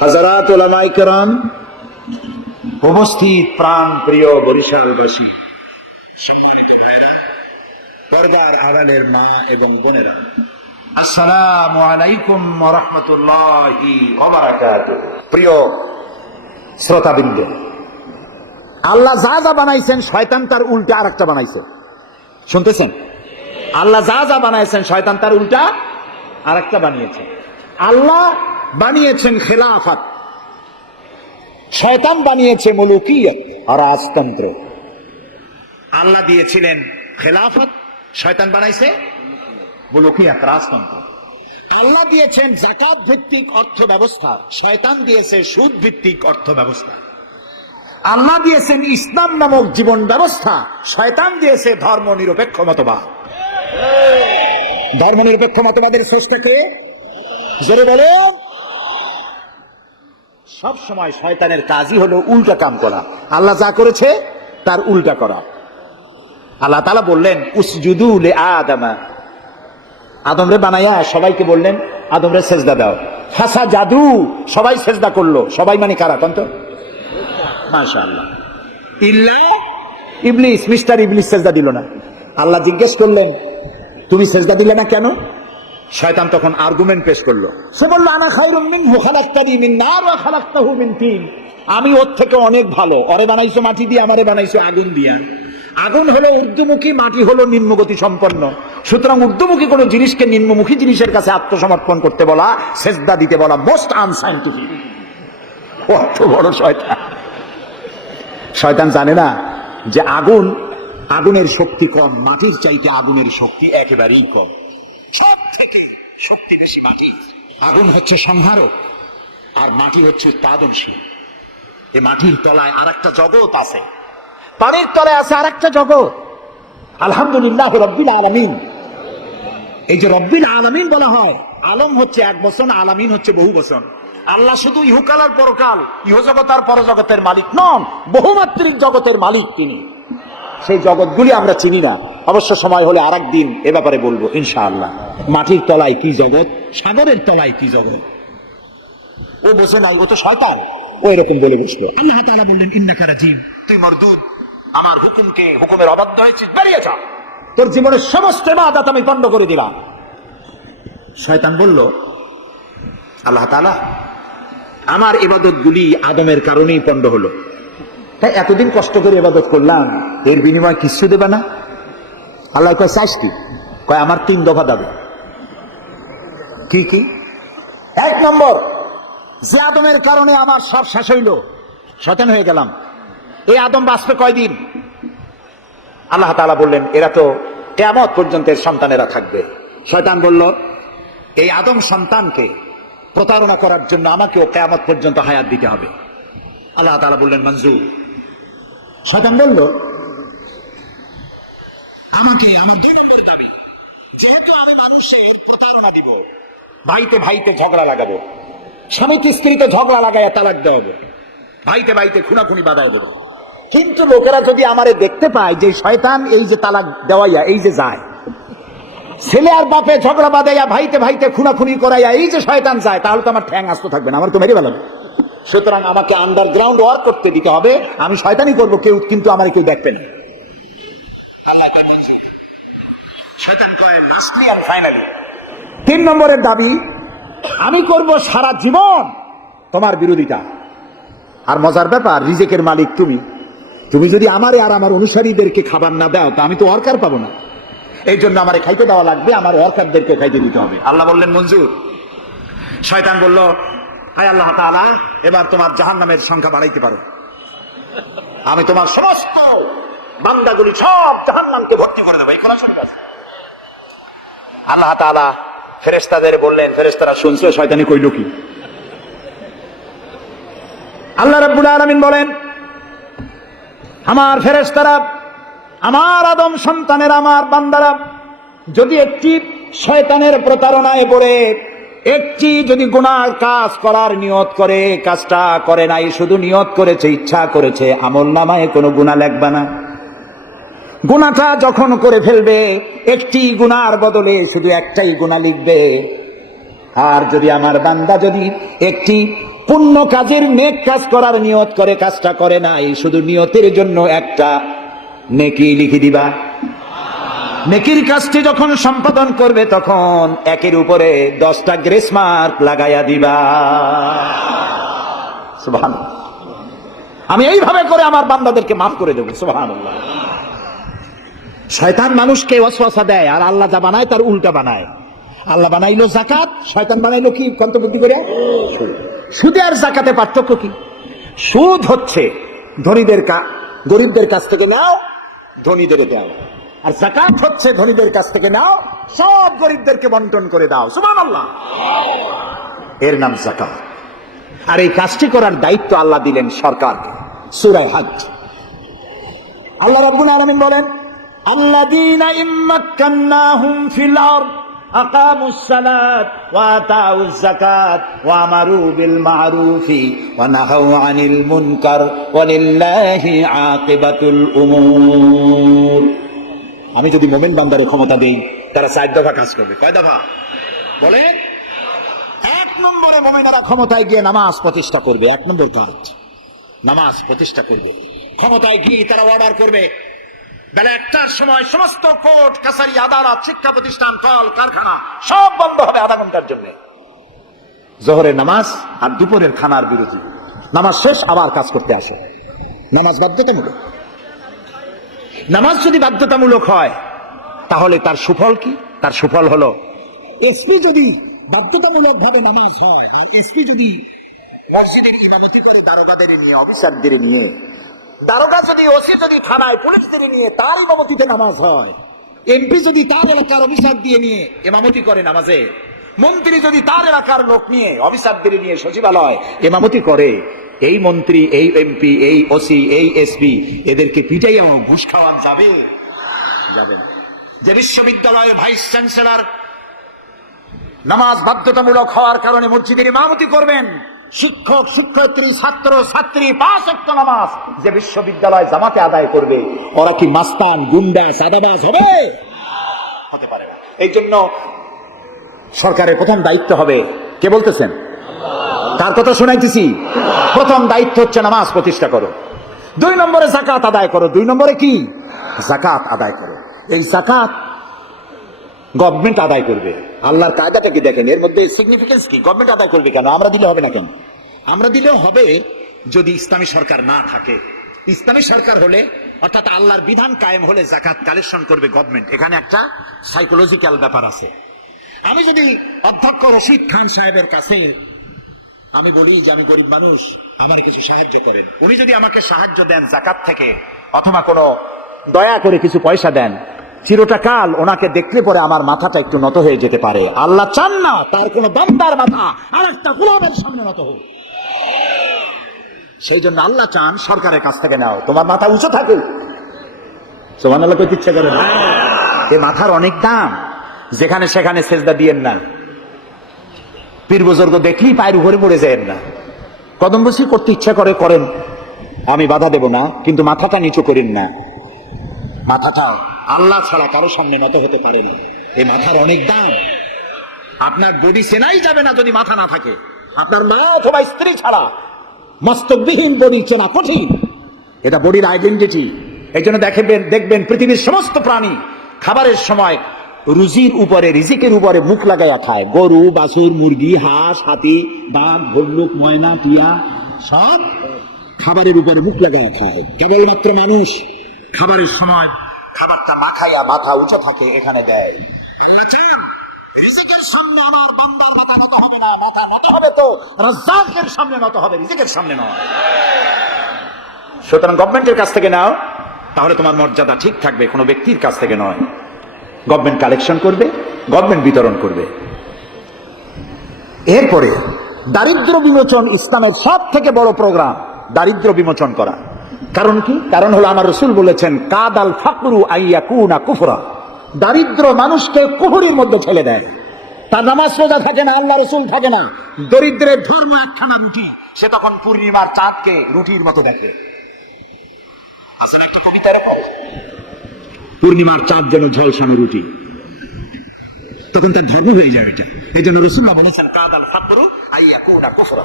হাজারাত উলামায়ে কেরাম, উপস্থিত প্রাণ প্রিয় বরিশালবাসী, পর্দার আড়ালের মা এবং বোনেরা, আসসালামু আলাইকুম ওয়া রাহমাতুল্লাহি ওয়া বারাকাতুহু। প্রিয় শ্রোতাবৃন্দ, আল্লাহ যা যা বানাইছেন শয়তান তার উল্টা আরেকটা বানাইছে। শুনতেছেন? আল্লাহ যা যা বানাইছেন শয়তান তার উল্টা আরেকটা বানিয়েছে। আল্লাহ বানিয়েছেন খেলাফত, শয়তান বানিয়েছে মুলুকিয়ত, রাজতন্ত্র। আল্লাহ দিয়েছিলেন খেলাফত, শয়তান বানাইছে মুলুকিয়ত, রাজতন্ত্র। আল্লাহ দিয়েছেন যাকাত ভিত্তিক অর্থ ব্যবস্থা, শয়তান দিয়েছে সুদ ভিত্তিক অর্থ ব্যবস্থা। আল্লাহ দিয়েছেন ইসলাম নামক জীবন ব্যবস্থা, শয়তান দিয়েছে ধর্ম নিরপেক্ষ মতবাদ। ধর্ম নিরপেক্ষ মতবাদের স্রষ্টাকে জোরে বলেন। সব সময় শয়তানের কাজই হলো উল্টা কাম করা, আল্লাহ যা করেছে তার উল্টা করা। আল্লাহ তাআলা বললেন উসজুদু লি আদমা, আদমরে বানাইয়া সবাইকে বললেন আদমরে সেজদা দাও। ফাসাজাদু, সবাই সেজদা করলো। সবাই মানে কারা কোন তো? মাশাআল্লাহ। ইল্লা ইবলিস, মিস্টার ইবলিস সেজদা দিল না। আল্লাহ জিজ্ঞেস করলেন তুমি সেজদা দিলে না কেন? শয়তান তখন আর্গুমেন্ট পেশ করলো। সে বলল আনা খায়রুম মিনহু খালাকতানি মিন নার ওয়া খালাকতাহু মিন তিন, আমি ওর থেকে অনেক ভালো। ওরে বানাইছো মাটি দিয়ে, আমারে বানাইছো আগুন দিয়ে। আগুন হলো ঊর্ধ্বমুখী, মাটি হলো নিম্নগতি সম্পন্ন। সুতরাং ঊর্ধ্বমুখী কোন জিনিসকে নিম্নমুখী জিনিসের কাছে আত্মসমর্পণ করতে বলা, সেজদা দিতে বলা মোস্ট আনসাইন্টিফিক। কত বড় শয়তান! শয়তান জানে না যে আগুনের শক্তি কম, মাটির চাইতে আগুনের শক্তি একেবারেই কম। সব থেকে শক্তি বেশি মাটি। আগুন হচ্ছে সংহারক আর মাটি হচ্ছে উৎপাদনশীল। এই মাটির তলায় আরেকটা জগৎ আছে, পানির তলায় আছে আরেকটা জগৎ। আলহামদুলিল্লাহ রব্বিল আলামিন। এই যে রব্বিল আলামিন বলা হয়, আলম হচ্ছে এক বচন, আলামিন হচ্ছে বহু বচন। আল্লাহ শুধু ইহকাল আর পরকাল, ইহজগৎ আর পরজগতের মালিক নন, বহুমাত্রিক জগতের মালিক তিনি। সেই জগৎগুলি আমরা চিনি না, অবশ্য সময় হলে আরেক দিন এ ব্যাপারে বলবো ইনশাআল্লাহ। মাটির তলায় কি জগৎ, সাগরের তলায় কি জগৎ, ও বসে নাই, ও তো শয়তান। ও এরকম বলে বসলো। আল্লাহ তাআলা বললেন ইন্নাকা রাজিম, তুই মরদুদ, আমার হুকুমের অবাধ্য হয়েছিস, বেরিয়ে যা, তোর জীবনের সমস্ত ইবাদত আমি পণ্ড করে দিলাম। শয়তান বলল আল্লাহ তাআলা আমার ইবাদত গুলি আদমের কারণেই পণ্ড হলো, তাই এতদিন কষ্ট করে ইবাদত করলাম, এর বিনিময় কিছু দেবে না? আল্লাহ কয় শাস্তি, কয় আমার 3 দফা দাবি। কি কি? 1 নম্বর, যে আদমের কারণে আমার সব শেষ হইল, শয়তান হয়ে গেলাম, এই আদম বাঁচবে কয়দিন? আল্লাহ তাআলা বললেন এরা তো কিয়ামত পর্যন্ত এর সন্তানেরা থাকবে। শয়তান বলল এই আদম সন্তানকে প্রতারণা করার জন্য আমাকেও কিয়ামত পর্যন্ত হায়াত দিতে হবে। আল্লাহ তাআলা বললেন মঞ্জুর। শয়তান বলল আমাকে আমার 2 নম্বর দাবি, যেহেতু আমি মানুষের প্রতারণা দিব, ভাইতে ভাইতে ঝগড়া লাগাবো, স্বামীতে স্ত্রীতে ঝগড়া লাগাইয়া তালাক দেওয়াবো, ভাইতে ভাইতে খুনাখুনি বাধায় দেবো, কিন্তু লোকেরা যদি আমারে দেখতে পায় যে শয়তান এই যে তালাক দেওয়াইয়া এই যে যায়, ছেলে আর বাপে ঝগড়া বাঁধাইয়া ভাইতে ভাইতে খুনাখুনি করাইয়া এই যে শয়তান যায়, তাহলে তো আমার ঠ্যাং আস্ত থাকবে না, আমার তো মেরে ফেলাবে। সুতরাং আমাকে আন্ডারগ্রাউন্ড ওয়ার্ক করতে দিতে হবে, আমি শয়তানি করবো কেউ, কিন্তু আমার কেউ দেখবে না। শয়তান কয় লাস্টলি আর ফাইনালি 3 নম্বরের দাবি, আমি করব সারা জীবন তোমার বিরোধিতা। আর মজার ব্যাপার, রিজেকের মালিক তুমি যদি আমারে আর আমার অনুসারীদেরকে খাবার না দাও তা আমি তো ওয়ার্কার পাবো না, এই জন্য আমারে খাইতে দেওয়া লাগবে, আমার ওয়ার্কারদেরকে খাইতে দিতে হবে। আল্লাহ বললেন মঞ্জুর। শয়তান বলল হায় আল্লাহ তাআলা, এবার তোমার জাহান্নামের সংখ্যা বাড়াইতে পারো, আমি তোমার সমস্ত বান্দাগুলি সব জাহান্নামকে ভর্তি করে দেবো। এখন শুনতে আল্লাহ তাআলা ফেরেশতাদের বললেন, ফেরেশতারা শুনছে শয়তানি কইল কি? আল্লাহ রাব্বুল আলামিন বলেন আমার ফেরেশতারা, আমার আদম সন্তানের, আমার বান্দারা যদি একটি শয়তানের প্রতারণায় পড়ে একটি যদি গুনার কাজ করার নিয়ত করে, কাজটা করে নাই, শুধু নিয়ত করেছে, ইচ্ছা করেছে, আমলনামায় কোনো গুনাহ লিখবে না। গুনাহটা যখন করে ফেলবে, একটি গুনার বদলে শুধু একটাই গুনাহ লিখবে। আর যদি আমার বান্দা যদি একটি পুণ্য কাজের নেক কাজ করার নিয়ত করে, কাজটা করে নাই, শুধু নিয়তের জন্য একটা নেকি লিখে দিবা। নেকির কাজটি যখন সম্পাদন করবে তখন একের উপরে 10টা গ্রেস মার্ক লাগাইয়া দিবা। সুবহানাল্লাহ। আমি এইভাবে করে আমার বান্দাদেরকে মাফ করে দেবো। সুবহানাল্লাহ। শয়তান মানুষকে ওয়াসওয়াসা দেয়, আর আল্লাহ যা বানায় তার উল্টা বানায়। আল্লাহ বানাইলো যাকাত, শয়তান বানাইলো কি? কন্তবুদ্ধি করে। সুদে আর যাকাতে পার্থক্য কি? সুদ হচ্ছে গরিবদের কাছ থেকে নাও, ধনীদের দাও, আর যাকাত হচ্ছে ধনীদের কাছ থেকে নাও, সব গরিবদেরকে বন্টন করে দাও। সুবহানাল্লাহ। এর নাম যাকাত। আর এই কাজটি করার দায়িত্ব আল্লাহ দিলেন সরকারকে। সূরা হজ আল্লাহ রাব্বুল আলামিন বলেন, আল্লাযীনা ইম্মাক্কান্নাহুম ফিল আরদ আকামুস সালাত ওয়া আতাউয যাকাত ওয়া আমারু বিল মা'রুফি ওয়া নাহাউ আনিল মুনকার ওয়ালিল্লাহি আকিবাতুল উমুর। আমি যদি মুমিন বান্দারে ক্ষমতা দেই, তারা 4 দফা কাজ করবে। কয় দফা বলে? 1 নম্বরে মুমিনেরা ক্ষমতায় গিয়ে নামাজ প্রতিষ্ঠা করবে। 1 নম্বর কাজ নামাজ প্রতিষ্ঠা করবে। ক্ষমতায় গিয়ে তারা অর্ডার করবে, বেলা 1টার সময় সমস্ত কোর্ট কাছারি আদালত শিক্ষা প্রতিষ্ঠান কল কারখানা সব বন্ধ হবে আধা ঘন্টার জন্য। জোহরের নামাজ আর দুপুরের খানার বিরতি। নামাজ শেষ আবার কাজ করতে আসে। নামাজ বাধ্যতামূলক। নামাজ যদি বাধ্যতামূলক হয় তাহলে তার সুফল কি? তার সুফল হলো, এসপি যদি বাধ্যতামূলক ভাবে নামাজ হয়, আর এসপি যদি মসজিদের ইমামতি করে দারোগাদের নিয়ে, অফিসারদের নিয়ে, দারোগা যদি, ওসি যদি থানায় পুলিশদের নিয়ে তার ইমামতিতে নামাজ হয়, এমপি যদি তার এলাকার অফিসার দিয়ে নিয়ে ইমামতি করে নামাজে, মন্ত্রী যদি তার এলাকার লোক নিয়ে অফিসারদের নিয়ে সচিবালয় ইমামতি করে, এই মন্ত্রী, এই এমপি, এই ওসি, এই এসপি এদেরকে পিটাইয়া ঘুষ খাওয়া যাবে? যাবে না। যে বিশ্ববিদ্যালয়ের ভাইস চ্যান্সেলর নামাজ বাধ্যতামূলক হওয়ার কারণে মসজিদের ইমামতি করবেন, শিক্ষক, শিক্ষয়িত্রী, ছাত্র, ছাত্রী 5 ওয়াক্ত নামাজ যে বিশ্ববিদ্যালয় জামাতে আদায় করবে, ওরা কি মাস্তান, গুন্ডা, সাদাবাজ হবে? হতে পারে না। এই জন্য সরকারের প্রথম দায়িত্ব হবে, কে বলতেছেন? কার কথা শোনাইতেছি? প্রথম দায়িত্ব হচ্ছে নামাজ প্রতিষ্ঠা করো। 2 নম্বরে যাকাত আদায় করো। 2 নম্বরে কি? যাকাত আদায় করো। এই যাকাত গভর্নমেন্ট আদায় করবে। আল্লাহর কায়দাটা কি দেখেন, এর মধ্যে সিগনিফিকেন্স কি? গভর্নমেন্ট আদায় করবে কেন? আমরা দিলে হবে না কেন? আমরা দিলেও হবে যদি ইসলামী সরকার না থাকে। ইসলামী সরকার হলে, অর্থাৎ আল্লাহর বিধান কায়েম হলে যাকাত কালেকশন করবে গভর্নমেন্ট। এখানে একটা সাইকোলজিক্যাল ব্যাপার আছে। আমি যদি অধ্যক্ষ রশিদ খান সাহেবের কাছে আমি বলি যে আমি গরিব মানুষ, আমার কিছু সাহায্য করেন, উনি যদি আমাকে সাহায্য দেন যাকাত থেকে, অথবা কোনো দয়া করে কিছু পয়সা দেন, চিরটা কাল ওনাকে দেখলে পরে আমার মাথাটা একটু নত হয়ে যেতে পারে। আল্লাহ চান না তার কোন বান্দার মাথা আর একটা গোলামের সামনে নত হোক। সেই জন্য আল্লাহ চান সরকারের কাছ থেকে নাও, তোমার মাথা উঁচু থাকে। সুবহানাল্লাহ কইতে ইচ্ছা করে না? এ মাথার অনেক দাম। যেখানে সেখানে সেজদা দিয়েন না। পীর বুজুর্গ দেখলেই পায়ের উপরে পড়ে যায়েন না। কদম বসি করতে ইচ্ছা করে করেন, আমি বাধা দেব না, কিন্তু মাথাটা নিচু করেন না। মাথাটা আল্লাহ ছাড়া কারো সামনে নত হতে পারে না। এই মাথার অনেক দাম। আপনার বডি চেনাই যাবে না যদি মাথা না থাকে। আপনার মা অথবা স্ত্রী ছাড়া মস্তকবিহীন বডি চেনা কঠিন। এটা বডির আইডেন্টিটি। এই জন্য দেখবেন পৃথিবীর সমস্ত প্রাণী খাবারের সময় রুজির উপরে, রিজিকের উপরে মুখ লাগাইয়া খায়। গরু, বাছুর, মুরগি, হাঁস, হাতি, বাঘ, ভল্লুক, ময়না, টিয়া সব খাবারের উপরে মুখ লাগাইয়া খায়। কেবলমাত্র মানুষ খাবারের সময় খাবারটা মাখাইয়া মাথা উঁচু থাকে এখানে দেয়। রিজিকের সামনে আমার বান্দার মাথা নত হবে না। মাথা নত হবে তো রাজ্জাকের সামনে নত হবে, রিজিকের সামনে নয়। সুতরাং গভর্নমেন্টের কাছ থেকে নাও, তাহলে তোমার মর্যাদা ঠিক থাকবে, কোনো ব্যক্তির কাছ থেকে নয়। গভর্নমেন্ট কালেকশন করবে, গভর্নমেন্ট বিতরণ করবে। এরপরে দারিদ্র বিমোচন ইসলামের সব থেকে বড় প্রোগ্রাম, দারিদ্র বিমোচন করা। কারণ কি? কারণ হলো আমার রাসূল বলেছেন, কাদাল ফাকরু আইয়াকুনা কুফরা। দারিদ্র মানুষকে কুফরির মধ্যে ঠেলে দেয়। তার নামাজ রোজা থাকে না, আল্লাহ রাসূল থাকে না। দরিদ্রের ধর্ম একখানা রুটি, সে তখন পূর্ণিমার চাঁদকে রুটির মতো দেখে। আসলে একটা কবিতা, পূর্ণিমার চাঁদ যেন ঝলসানো রুটি। তখন তার ধর্ম হয়ে যায় এটা। এই জন্য রাসূলুল্লাহ বলেছেন কাদাল ফাকরু আইয়াকুনা কুফরা।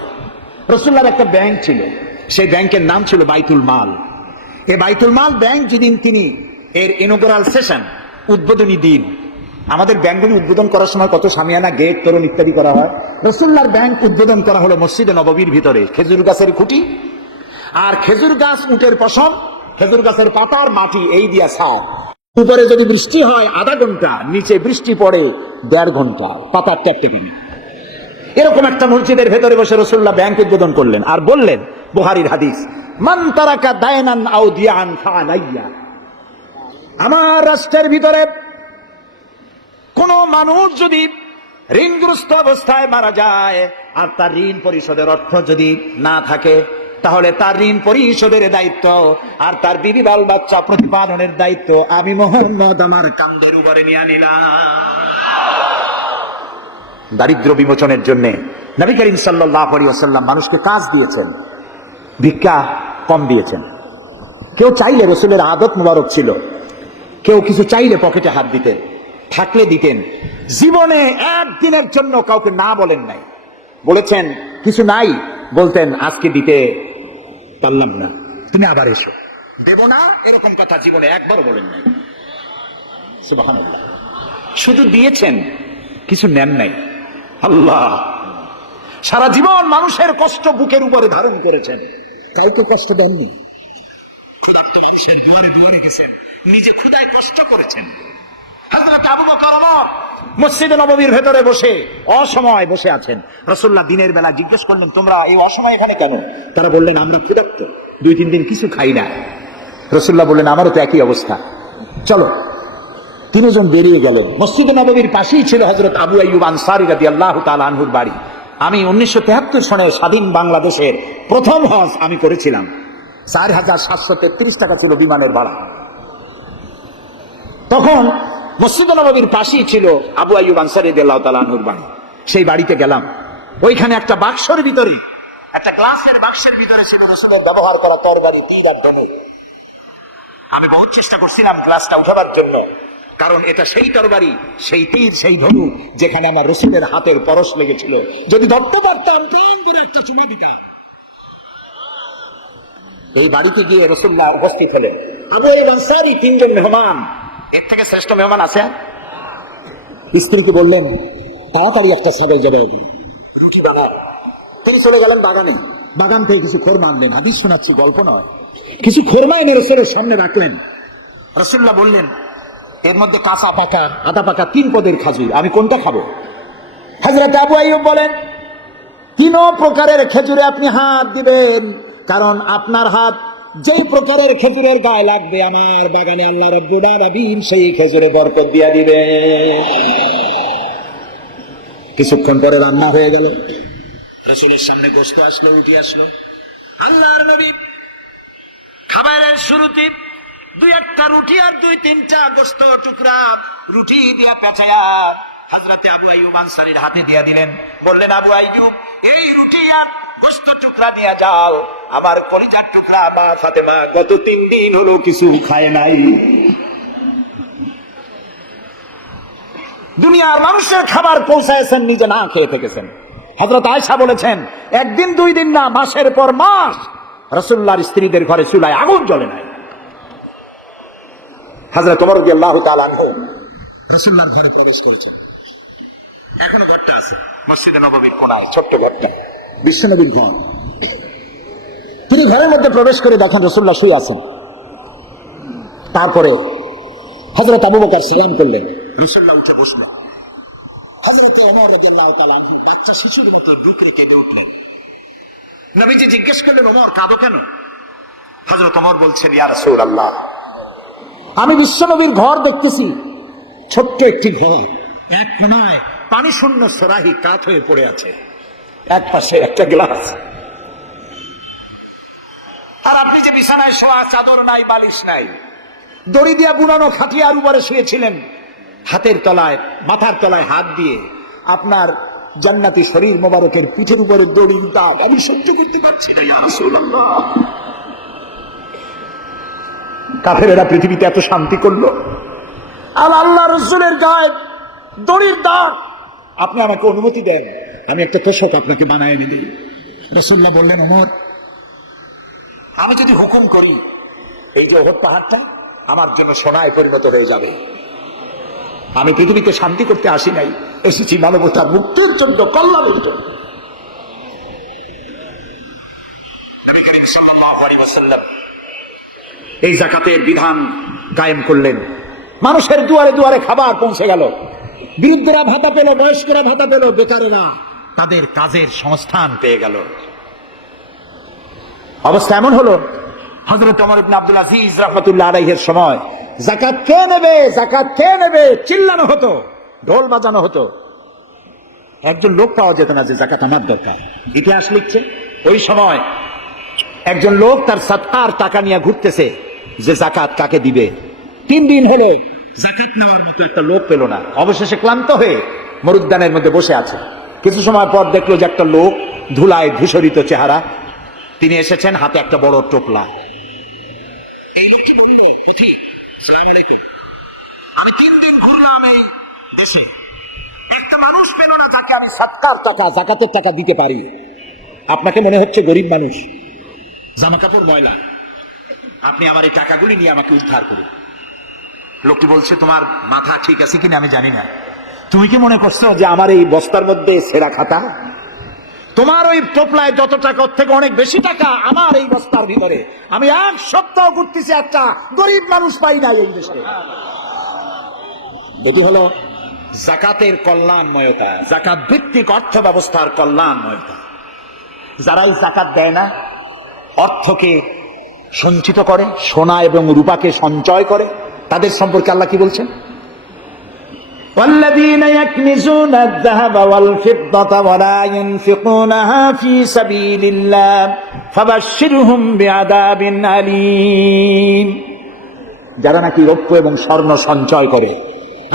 রাসূলুল্লাহর একটা ব্যাংক ছিল, সেই ব্যাংকের নাম ছিল বাইতুল মাল। এই বাইতুল মাল ব্যাংক যেদিন তিনি এর ইনোগ্রাল সেশন, উদ্বোধনী দিন, আমাদের ব্যাংকগুলি উদ্বোধন করার সময় কত সামিয়ানা, গেট, তোরণ ইত্যাদি করা হয়। রাসূলুল্লাহর ব্যাংক উদ্বোধন করা হলো মসজিদে নববীর ভিতরে, খেজুর গাছের খুঁটি আর খেজুর গাছ, উটের পশম, খেজুর গাছের পাতার মাটি এই দিয়া ছাদ। উপরে যদি বৃষ্টি হয় আধা ঘন্টা, নিচে বৃষ্টি পড়ে 1.5 ঘন্টা, পাতার ট্যাপটেপি। এরকম একটা মসজিদের ভেতরে বসে রাসূলুল্লাহ ব্যাংক উদ্বোধন করলেন আর বললেন, বুখারীর হাদিস, মান তারাকা দায়নান আও দিয়ান ফাআলাইয়া। আমার রাষ্ট্রের ভিতরে কোন মানুষ যদি ঋণগ্রস্ত অবস্থায় মারা যায় আর তার ঋণ পরিশোধের অর্থ যদি না থাকে, তাহলে তার ঋণ পরিশোধের দায়িত্ব আর তার বিবি বাল বাচ্চা প্রতিপালনের দায়িত্ব আমি মুহাম্মদ আমার কাঁধের উপরে নিয়ে নিলাম। দারিদ্র বিমোচনের জন্য নবী করিম সাল্লাল্লাহু আলাইহি ওয়াসাল্লাম মানুষকে কাজ দিয়েছেন, ভিক্ষা কম দিয়েছেন। কেউ চাইলে, রাসূলের আদত মুবারক ছিল, কেউ কিছু চাইলে পকেটে হাত দিতেন, থাকলে দিতেন। জীবনে একদিনের জন্য কাউকে না বলেন নাই। বলেছেন কিছু নাই, বলতেন আজকে দিতে পারলাম না, তুমি আবার এসো, দেব না, এরকম কথা জীবনে একবার বলেন নাই। সুবহানাল্লাহ। শুধু দিয়েছেন, কিছু নেন নাই। আল্লাহ, সারা জীবন মানুষের কষ্ট বুকের উপরে ধারণ করেছেন, কাউকে কষ্ট দেননি। দুয়ারে দুয়ারে গেছেন, নিজে ক্ষুধায় কষ্ট করেছেন। হযরত আবু বকর মসজিদে নববীর ভেতরে বসে অসময় বসে আছেন। রাসূলুল্লাহ দিনের বেলা জিজ্ঞেস করলেন, তোমরা এই অসময় এখানে কেন? তারা বললেন, আমরা ক্ষুধার্ত, 2-3 দিন কিছু খাই না। রাসূলুল্লাহ বললেন, আমারও তো একই অবস্থা, চলো। 3 জন বেরিয়ে গেলেন। মসজিদে নববীর পাশেই ছিল হযরত আবু আইয়ুব আনসারী রাদিয়াল্লাহু তাআলা আনহুর বাড়ি। আমি 1973 সনে স্বাধীন বাংলাদেশের প্রথম হজ আমি করেছিলাম। 4733 টাকা ছিল বিমানের ভাড়া। তখন মসজিদে নববীর পাশেই ছিল আবু আইয়ুব আনসারী রাদিয়াল্লাহু তাআলা আনহুর বাড়ি। সেই বাড়িতে গেলাম, ওইখানে একটা বাক্সের ভিতরে, একটা গ্লাসের বাক্সের ভিতরে ছিল রাসূলের ব্যবহার করা তরবারি, তীর আর ধনুক। আমি বহুত চেষ্টা করছিলাম গ্লাসটা উঠাবার জন্য, কারণ এটা সেই তরবারি, সেই তীর, সেই ধনুক যেখানে আমার রাসূলের হাতের পরশ লেগেছিল। যদি ধরতে পারতাম, প্রেম করে একটা চুমু দিতাম। এই বাড়িতে গিয়ে রাসূলুল্লাহ উপস্থিত হলেন। আবু আইয়ুব আনসারী 3 জন মেহমান, এর থেকে শ্রেষ্ঠ মেহমান আছে? স্ত্রীকে বললেন, তাড়াতাড়ি একটা ছাগল জবাই দিন। কি বাবা? তিনি চলে গেলেন বাগানে, বাগান থেকে কিছু খোরমা আনলেন। হাদিস শোনাচ্ছি, গল্প নয়। কিছু খোরমা এনে রাসূলের সামনে রাখলেন। রাসূলুল্লাহ বললেন, এর মধ্যে কাঁচা পাকা, আধা পাকা 3 পদের খেজুর, আমি কোনটা খাবো? হযরত আবু আইয়ুব বলেন, 3 প্রকারের খেজুরে আপনি হাত দিবেন, কারণ আপনার হাত যেই প্রকারের খেজুরের গায়ে লাগবে, আমার বাগানে আল্লাহ রাব্বুল আলামিন সেই খেজুরে বরকত দিয়ে দিবে। কিছুক্ষণ পরে রান্না হয়ে গেল, রাসূলের সামনে গোশত আসলো, রুটি আসলো। আল্লাহর নবী খাবারের শুরুতে 2-1টা রুটি আর 2-3টা গোশত টুকরা রুটি দিয়ে পেঁচায়া হযরতে আবু আইয়ুব আনসারীর হাতে দিয়ে দিলেন। বললেন, আবু আইয়ুব, এই রুটি আর গোশত টুকরা নিয়ে যাও, আমার কলিজার টুকরা মা ফাতেমা গত 3 দিন হলো কিছু খায় নাই। দুনিয়ার মানুষের খাবার পৌঁছায়ছেন, নিজে না খেয়ে থেকেছেন। হযরত আয়েশা বলেছেন, 1 দিন 2 দিন না, মাসের পর মাস রাসূলুল্লাহর স্ত্রীদের ঘরে চুলায় আগুন জ্বলে নাই। হযরত ওমর রাদিয়াল্লাহু তাআলা আনহু রাসূলুল্লাহর ঘরে প্রবেশ করেছেন। এখনো ঘরটা আছে, মসজিদে নববীর কোণায় ছোট্ট ঘরটা, বিশ্বনবীর ঘর। তিনি ঘরের মধ্যে প্রবেশ করে দেখেন রাসূলুল্লাহ শুয়ে আছেন। তারপরে হযরত আবু বকর সালাম করলেন, রাসূলুল্লাহ উঠে বসলেন। হযরত ওমর রাদিয়াল্লাহু তাআলা আনহু বাচ্চা শিশুর মতো বুকে কেঁদে উঠলেন। নবীজি জিজ্ঞেস করলেন, ওমর কাঁদো কেন? হযরত ওমর বলছেন, ইয়া রাসূলুল্লাহ, আমি বিশ্বনবীর ঘর দেখতেছি, ছোট্ট একটি ঘর, এক কোণায় পানি শূন্য সরাহি কাঠ হয়ে পড়ে আছে, এক পাশে একটা গ্লাস, আর আপনি যে বিছানায় শোয়া, চাদর নাই, বালিশ নাই, দড়ি দিয়া বুনানো খাটিয়ার উপরে শুয়েছিলেন, হাতের তলায়, মাথার তলায় হাত দিয়ে আপনার জান্নাতি শরীর মোবারকের পিঠের উপরে দড়ির দাগ আমি সহ্য করতে পারছি না, ইয়া রাসূলুল্লাহ। কাফেরেরা পৃথিবীতে এত শান্তি করলো, আর আল্লাহ রাসূলের গায়ে দড়ির দাগ। আপনি আমাকে অনুমতি দেন, আমি একটা তোষক আপনাকে বানায় এনে দিই। রাসূলুল্লাহ বললেন, ওমর, আমি যদি হুকুম করি এই যে ওহদ পাহাড়টা আমার জন্য সোনায় পরিণত হয়ে যাবে। আমি পৃথিবীতে শান্তি করতে আসি নাই, এসেছি মানবতার মুক্তির জন্য, কল্যাণের জন্য। নবী করিম সাল্লাল্লাহু আলাইহি ওয়াসাল্লাম এই যাকাতের বিধান কায়েম করলেন। মানুষের দুয়ারে দুয়ারে খাবার পৌঁছে গেল। বৃদ্ধরা ভাতা পেল, বয়স্করা ভাতা পেল, বেকারেরা তাদের কাজের সংস্থান পেয়ে গেল। অবস্থা এমন হলো, হযরত ওমর ইবনে আব্দুল আজিজ রাহমাতুল্লাহ আলাইহির সময় যাকাত কে নেবে, যাকাত কে নেবে চিল্লানো হতো, ঢোল বাজানো হতো। একজন লোক পাওয়া যেত না যে যাকাত আমার দরকার। ইতিহাস লিখছে, ওই সময় একজন লোক তার সাদকার টাকা নিয়ে ঘুরতেছে যে যাকাত কাকে দিবে। 3 দিন হলো যাকাত নেওয়ার মতো একটা লোক পেল না। অবশেষে ক্লান্ত হয়ে মরুদ্যানের মধ্যে বসে আছে। কিছু সময় পর দেখলো যে একটা লোক, ধুলায় ধূসরিত চেহারা, তিনি এসেছেন, হাতে একটা বড় টোপলা। এই লোকটি বলল, পথিক, আসসালামু আলাইকুম, আমি 3 দিন ঘুরলাম এই দেশে, একটা মানুষ পেল না তাকে আমি সাদকার টাকা, যাকাতের টাকা দিতে পারি। আপনাকে মনে হচ্ছে গরিব মানুষ, জামা কাপড় ময়লা, আপনি আমার এই টাকাগুলি নিয়ে আমাকে উদ্ধার করুন। লোকটি বলছে, তোমার মাথা ঠিক আছে কিনা আমি জানি না, তুমি কি মনে করছো যে আমার এই বস্তার মধ্যে ছেঁড়া খাতা? তোমার ওই টোপলায় যত টাকা, ওর থেকে অনেক বেশি টাকা আমার এই বস্তার ভিতরে। আমি 1 সপ্তাহ ঘুরতেছি, একটা গরিব মানুষ পাই না এই দেশে। এটি হলো যাকাতের কল্যাণময়তা, যাকাত ভিত্তিক অর্থ ব্যবস্থার কল্যাণময়তা। যারা এই যাকাত দেয় না, অর্থকে সঞ্চিত করে, সোনা এবং রূপাকে সঞ্চয় করে, তাদের সম্পর্কে আল্লাহ কি বলছেন? والذين يكنزون الذهب والفضة ولا ينفقونها في سبيل الله فبشرهم بعذاب أليم। যারা নাকি রৌপ্য এবং স্বর্ণ সঞ্চয় করে,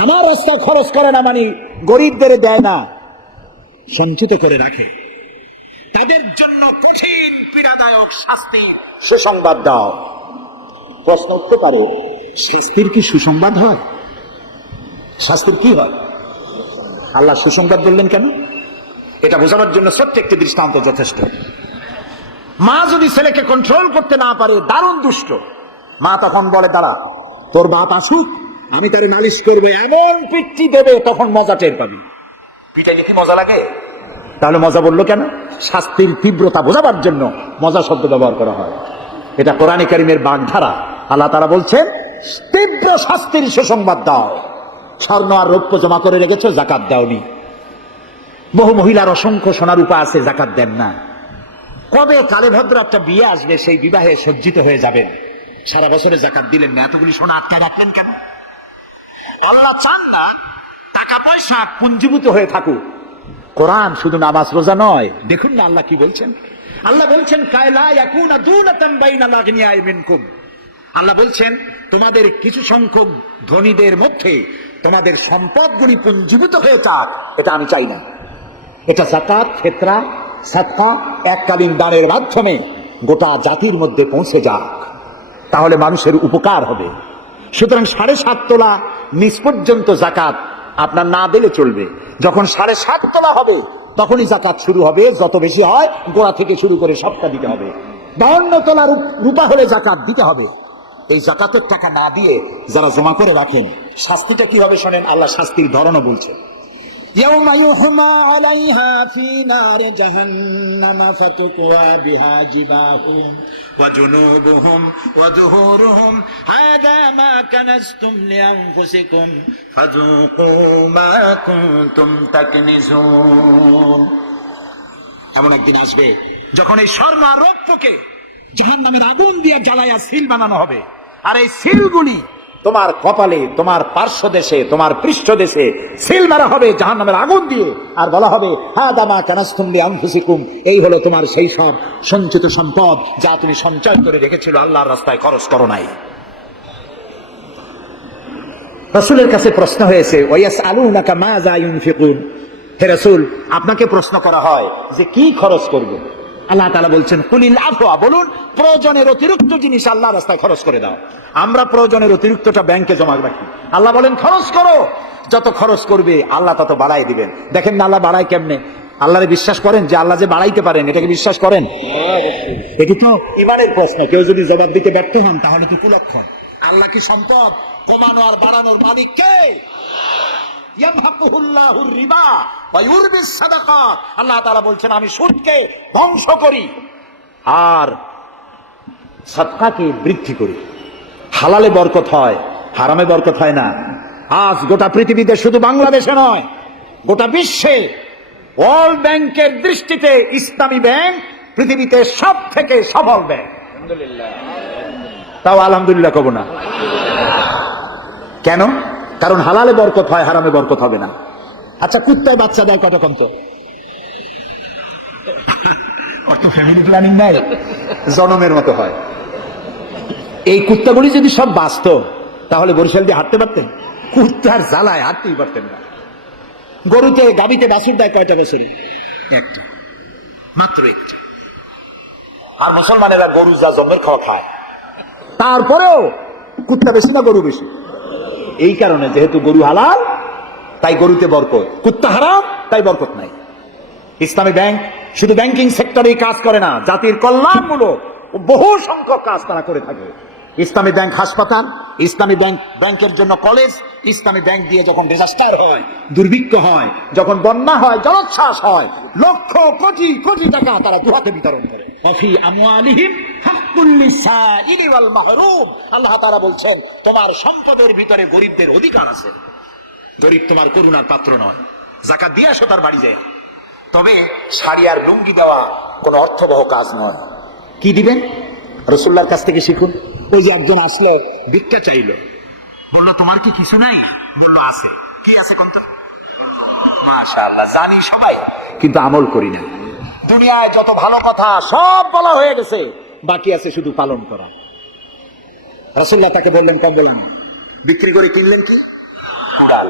আমার রাস্তায় খরচ করে না, মানে গরিবদের দেয় না, সঞ্চিত করে রাখে, তাদের জন্য কঠিন পীড়াদায়ক শাস্তির সুসংবাদ দাও। প্রশ্ন উঠতে পারে, শাস্তির কি সুসংবাদ হয়? শাস্তির কি হয়? আল্লাহ সুসংবাদ বললেন কেন? এটা বোঝানোর জন্য ছোট্ট একটি দৃষ্টান্ত যথেষ্ট। মা যদি ছেলেকে কন্ট্রোল করতে না পারে, দারুণ দুষ্ট, মা তখন বলে, দাঁড়া, তোর বাপ আসুক, আমি তারে নালিশ করবো, এমন পিঠটি দেবে, তখন মজা টের পাবি। পিঠাইলে কি মজা লাগে? তাহলে মজা বললো কেন? শাস্তির তীব্রতা বোঝাবার জন্য মজা শব্দ ব্যবহার করা হয়। এটা কোরআনে কারীমের বাগধারা। আল্লাহ তাআলা বলছেন, তীব্র শাস্তির সুসংবাদ দাও। স্বর্ণ আর রৌপ্য জমা করে রেখেছো, যাকাত দাওনি। বহু মহিলার অসংখ্য সোনা রূপা আছে, যাকাত দেন না। কবে কালে ভদ্র একটা বিয়ে আসবে, সেই বিবাহে সজ্জিত হয়ে যাবেন, সারা বছরে যাকাত দিলেন না, এতগুলি সোনা আটকায় রাখলেন কেন? আল্লাহ চান না টাকা পয়সা পুঞ্জীভূত হয়ে থাকুক। কোরআন শুধু নামাজ রোজা নয়, দেখুন না আল্লাহ কি বলছেন। আল্লাহ বলছেন, কায়লা ইয়াকুনা দুনাতাম বাইনাল আগনিয়াই মিনকুম। আল্লাহ বলছেন, তোমাদের কিছু সংখ্যক ধনীদের মধ্যে তোমাদের সম্পদগুলি পুঞ্জীভূত হয়ে যাক, এটা আমি চাই না। এটা যাকাত, ফিতরা, সাদকা, এককালীন দানের মাধ্যমে গোটা জাতির মধ্যে পৌঁছে যাক, তাহলে মানুষের উপকার হবে। সুতরাং 7.5 তোলা নিচ পর্যন্ত যাকাত আপনার না দিলে চলবে। যখন 7.5 তোলা হবে তখনই যাকাত শুরু হবে। যত বেশি হয় গোড়া থেকে শুরু করে সবটা দিতে হবে। 52 তোলা রূপা হলে যাকাত দিতে হবে। এই যাকাতের টাকা না দিয়ে যারা জমা করে রাখেন, শাস্তিটা কি হবে শোনেন। আল্লাহ শাস্তির ধরনও বলছে, ইয়াউমা ইউহমা আলাইহা ফি নারি জাহান্নামা ফাতুকওয়া বিহা জিবাহুম ওয়া জুনুবুহুম ওয়া যুহুরুহুম হাদা মা কানাসতুম লিআনফুসিকুম ফাযুকু মা কুনতুম তাকনিজুন। এমন একদিন আসবে যখন এই স্বর্ণ আর রৌপ্যকে জাহান্নামের আগুন দিয়ে জ্বালায়া সিল বানানো হবে, আর এই সিলগুলি তোমার কপালে, তোমার পার্শ্বদেশে, তোমার পৃষ্ঠদেশে সিল মারা হবে জাহান্নামের আগুন দিয়ে, আর বলা হবে, হাদা মা কানাসতুম লিআনফুসিকুম, এই হলো তোমার সেই সব সঞ্চিত সম্পদ যা তুমি সঞ্চয় করে রেখেছিল, আল্লাহর রাস্তায় খরচ করো নাই। রাসূলের কাছে প্রশ্ন হয়েছে, ওয়ায়াসআলুনাকা মাযা ইউনফিকুন, হে রাসূল, আপনাকে প্রশ্ন করা হয় যে কি খরচ করব। আল্লাহ তাআলা বলছেন কুলিল আফওয়া, বলুন প্রয়োজনের অতিরিক্ত জিনিস আল্লাহ রাস্তায় খরচ করে দাও। আমরা প্রয়োজনের অতিরিক্তটা ব্যাংকে জমা রাখি। আল্লাহ বলেন খরচ করো, যত খরচ করবে আল্লাহ তত বাড়াই দিবেন। দেখেন না আল্লাহ বাড়ায় কেমনে? আল্লাহরে বিশ্বাস করেন যে আল্লাহ যে বাড়াইতে পারেন, এটাকে বিশ্বাস করেন? এটি তো ইমানের প্রশ্ন। কেউ যদি জবাব দিতে ব্যর্থ হন তাহলে তো কুলক্ষণ। আল্লাহ কি সম্পদ কমানো আর বাড়ানোর মালিক কে? ইয়ামহাকুহুল্লাহুর রিবা ওয়া ইউরবিস সাদাকাত। আল্লাহ তাআলা বলছেন আমি সুদকে ধ্বংস করি আর সাদকাকে বৃদ্ধি করি। হালালে বরকত হয়, হারামে বরকত হয় না। আজ গোটা পৃথিবীতে, শুধু বাংলাদেশে নয়, গোটা বিশ্বে ওয়ার্ল্ড ব্যাংকের দৃষ্টিতে ইসলামী ব্যাংক পৃথিবীতে সব থেকে সফল ব্যাংক। তাও আলহামদুলিল্লাহ কব না। কেন? কারণ হালালে বরকত হয়, হারামে বরকত হবে না। আচ্ছা, কুত্তায় বাচ্চা দেয় কতক্ষণ? তো ফ্যামিলি প্ল্যানিং নাই, জনমের মতো হয়। এই কুত্তাগুলি যদি সব বাঁচত তাহলে বরিশাল দিয়ে হাঁটতে পারতেন? কুত্তার জ্বালায় হাঁটতেই পারতেন না। গরুতে, গাবিতে বাছুর দেয় কয়টা বছরে? একটা, মাত্র একটা। আর মুসলমানেরা গরু যা জন্মের খাওয়া খায়, তারপরেও কুত্তা বেশি না গরু বেশি? এই কারণে যেহেতু গরু হালাল তাই গরুতে বরকত, কুত্তা হারাম তাই বরকত নাই। ইসলামী ব্যাংক শুধু ব্যাংকিং সেক্টরেই কাজ করে না, জাতির কল্যাণমূলক বহু সংখ্যক কাজ তারা করে থাকে। ইসলামী ব্যাংক হাসপাতাল, ইসলামী ব্যাংকের জন্য কলেজ, ইসলামী ব্যাংক দিয়ে যখন ডিজাস্টার হয়, দুর্ভিক্ষ হয়, যখন বন্যা হয়, জলোচ্ছ্বাস হয়, লক্ষ কোটি কোটি টাকা তারা দুহাতে বিতরণ করে। ওয়াফি আমওয়ালিহিম হাক্কুল লিসাইলি ওয়াল মাহরুম। আল্লাহ তাআলা বলছেন তোমার সম্পদের ভিতরে গরিবদের অধিকার আছে। গরিব তোমার করুণার পাত্র নয়, যাকাত দিয়ে আসো তার বাড়ি যায়। তবে শাড়ি আর লুঙ্গি দেওয়া কোনো অর্থবহ কাজ নয়। কি দিবেন? রাসূলুল্লাহর কাছ থেকে শিখুন। ওই যে একজন আসলো, ভিক্ষা চাইলো, বললো তোমার কি কিছু নাই? বললো আছে। কি আছে? মাশাআল্লাহ, জানি সবাই, কিন্তু আমল করি না। দুনিয়ায় যত ভালো কথা সব বলা হয়ে গেছে, বাকি আছে শুধু পালন করা। রাসূলুল্লাহ তাকে বললেন কম্বল আনো। বিক্রি করে কিনলেন কি? কুড়াল।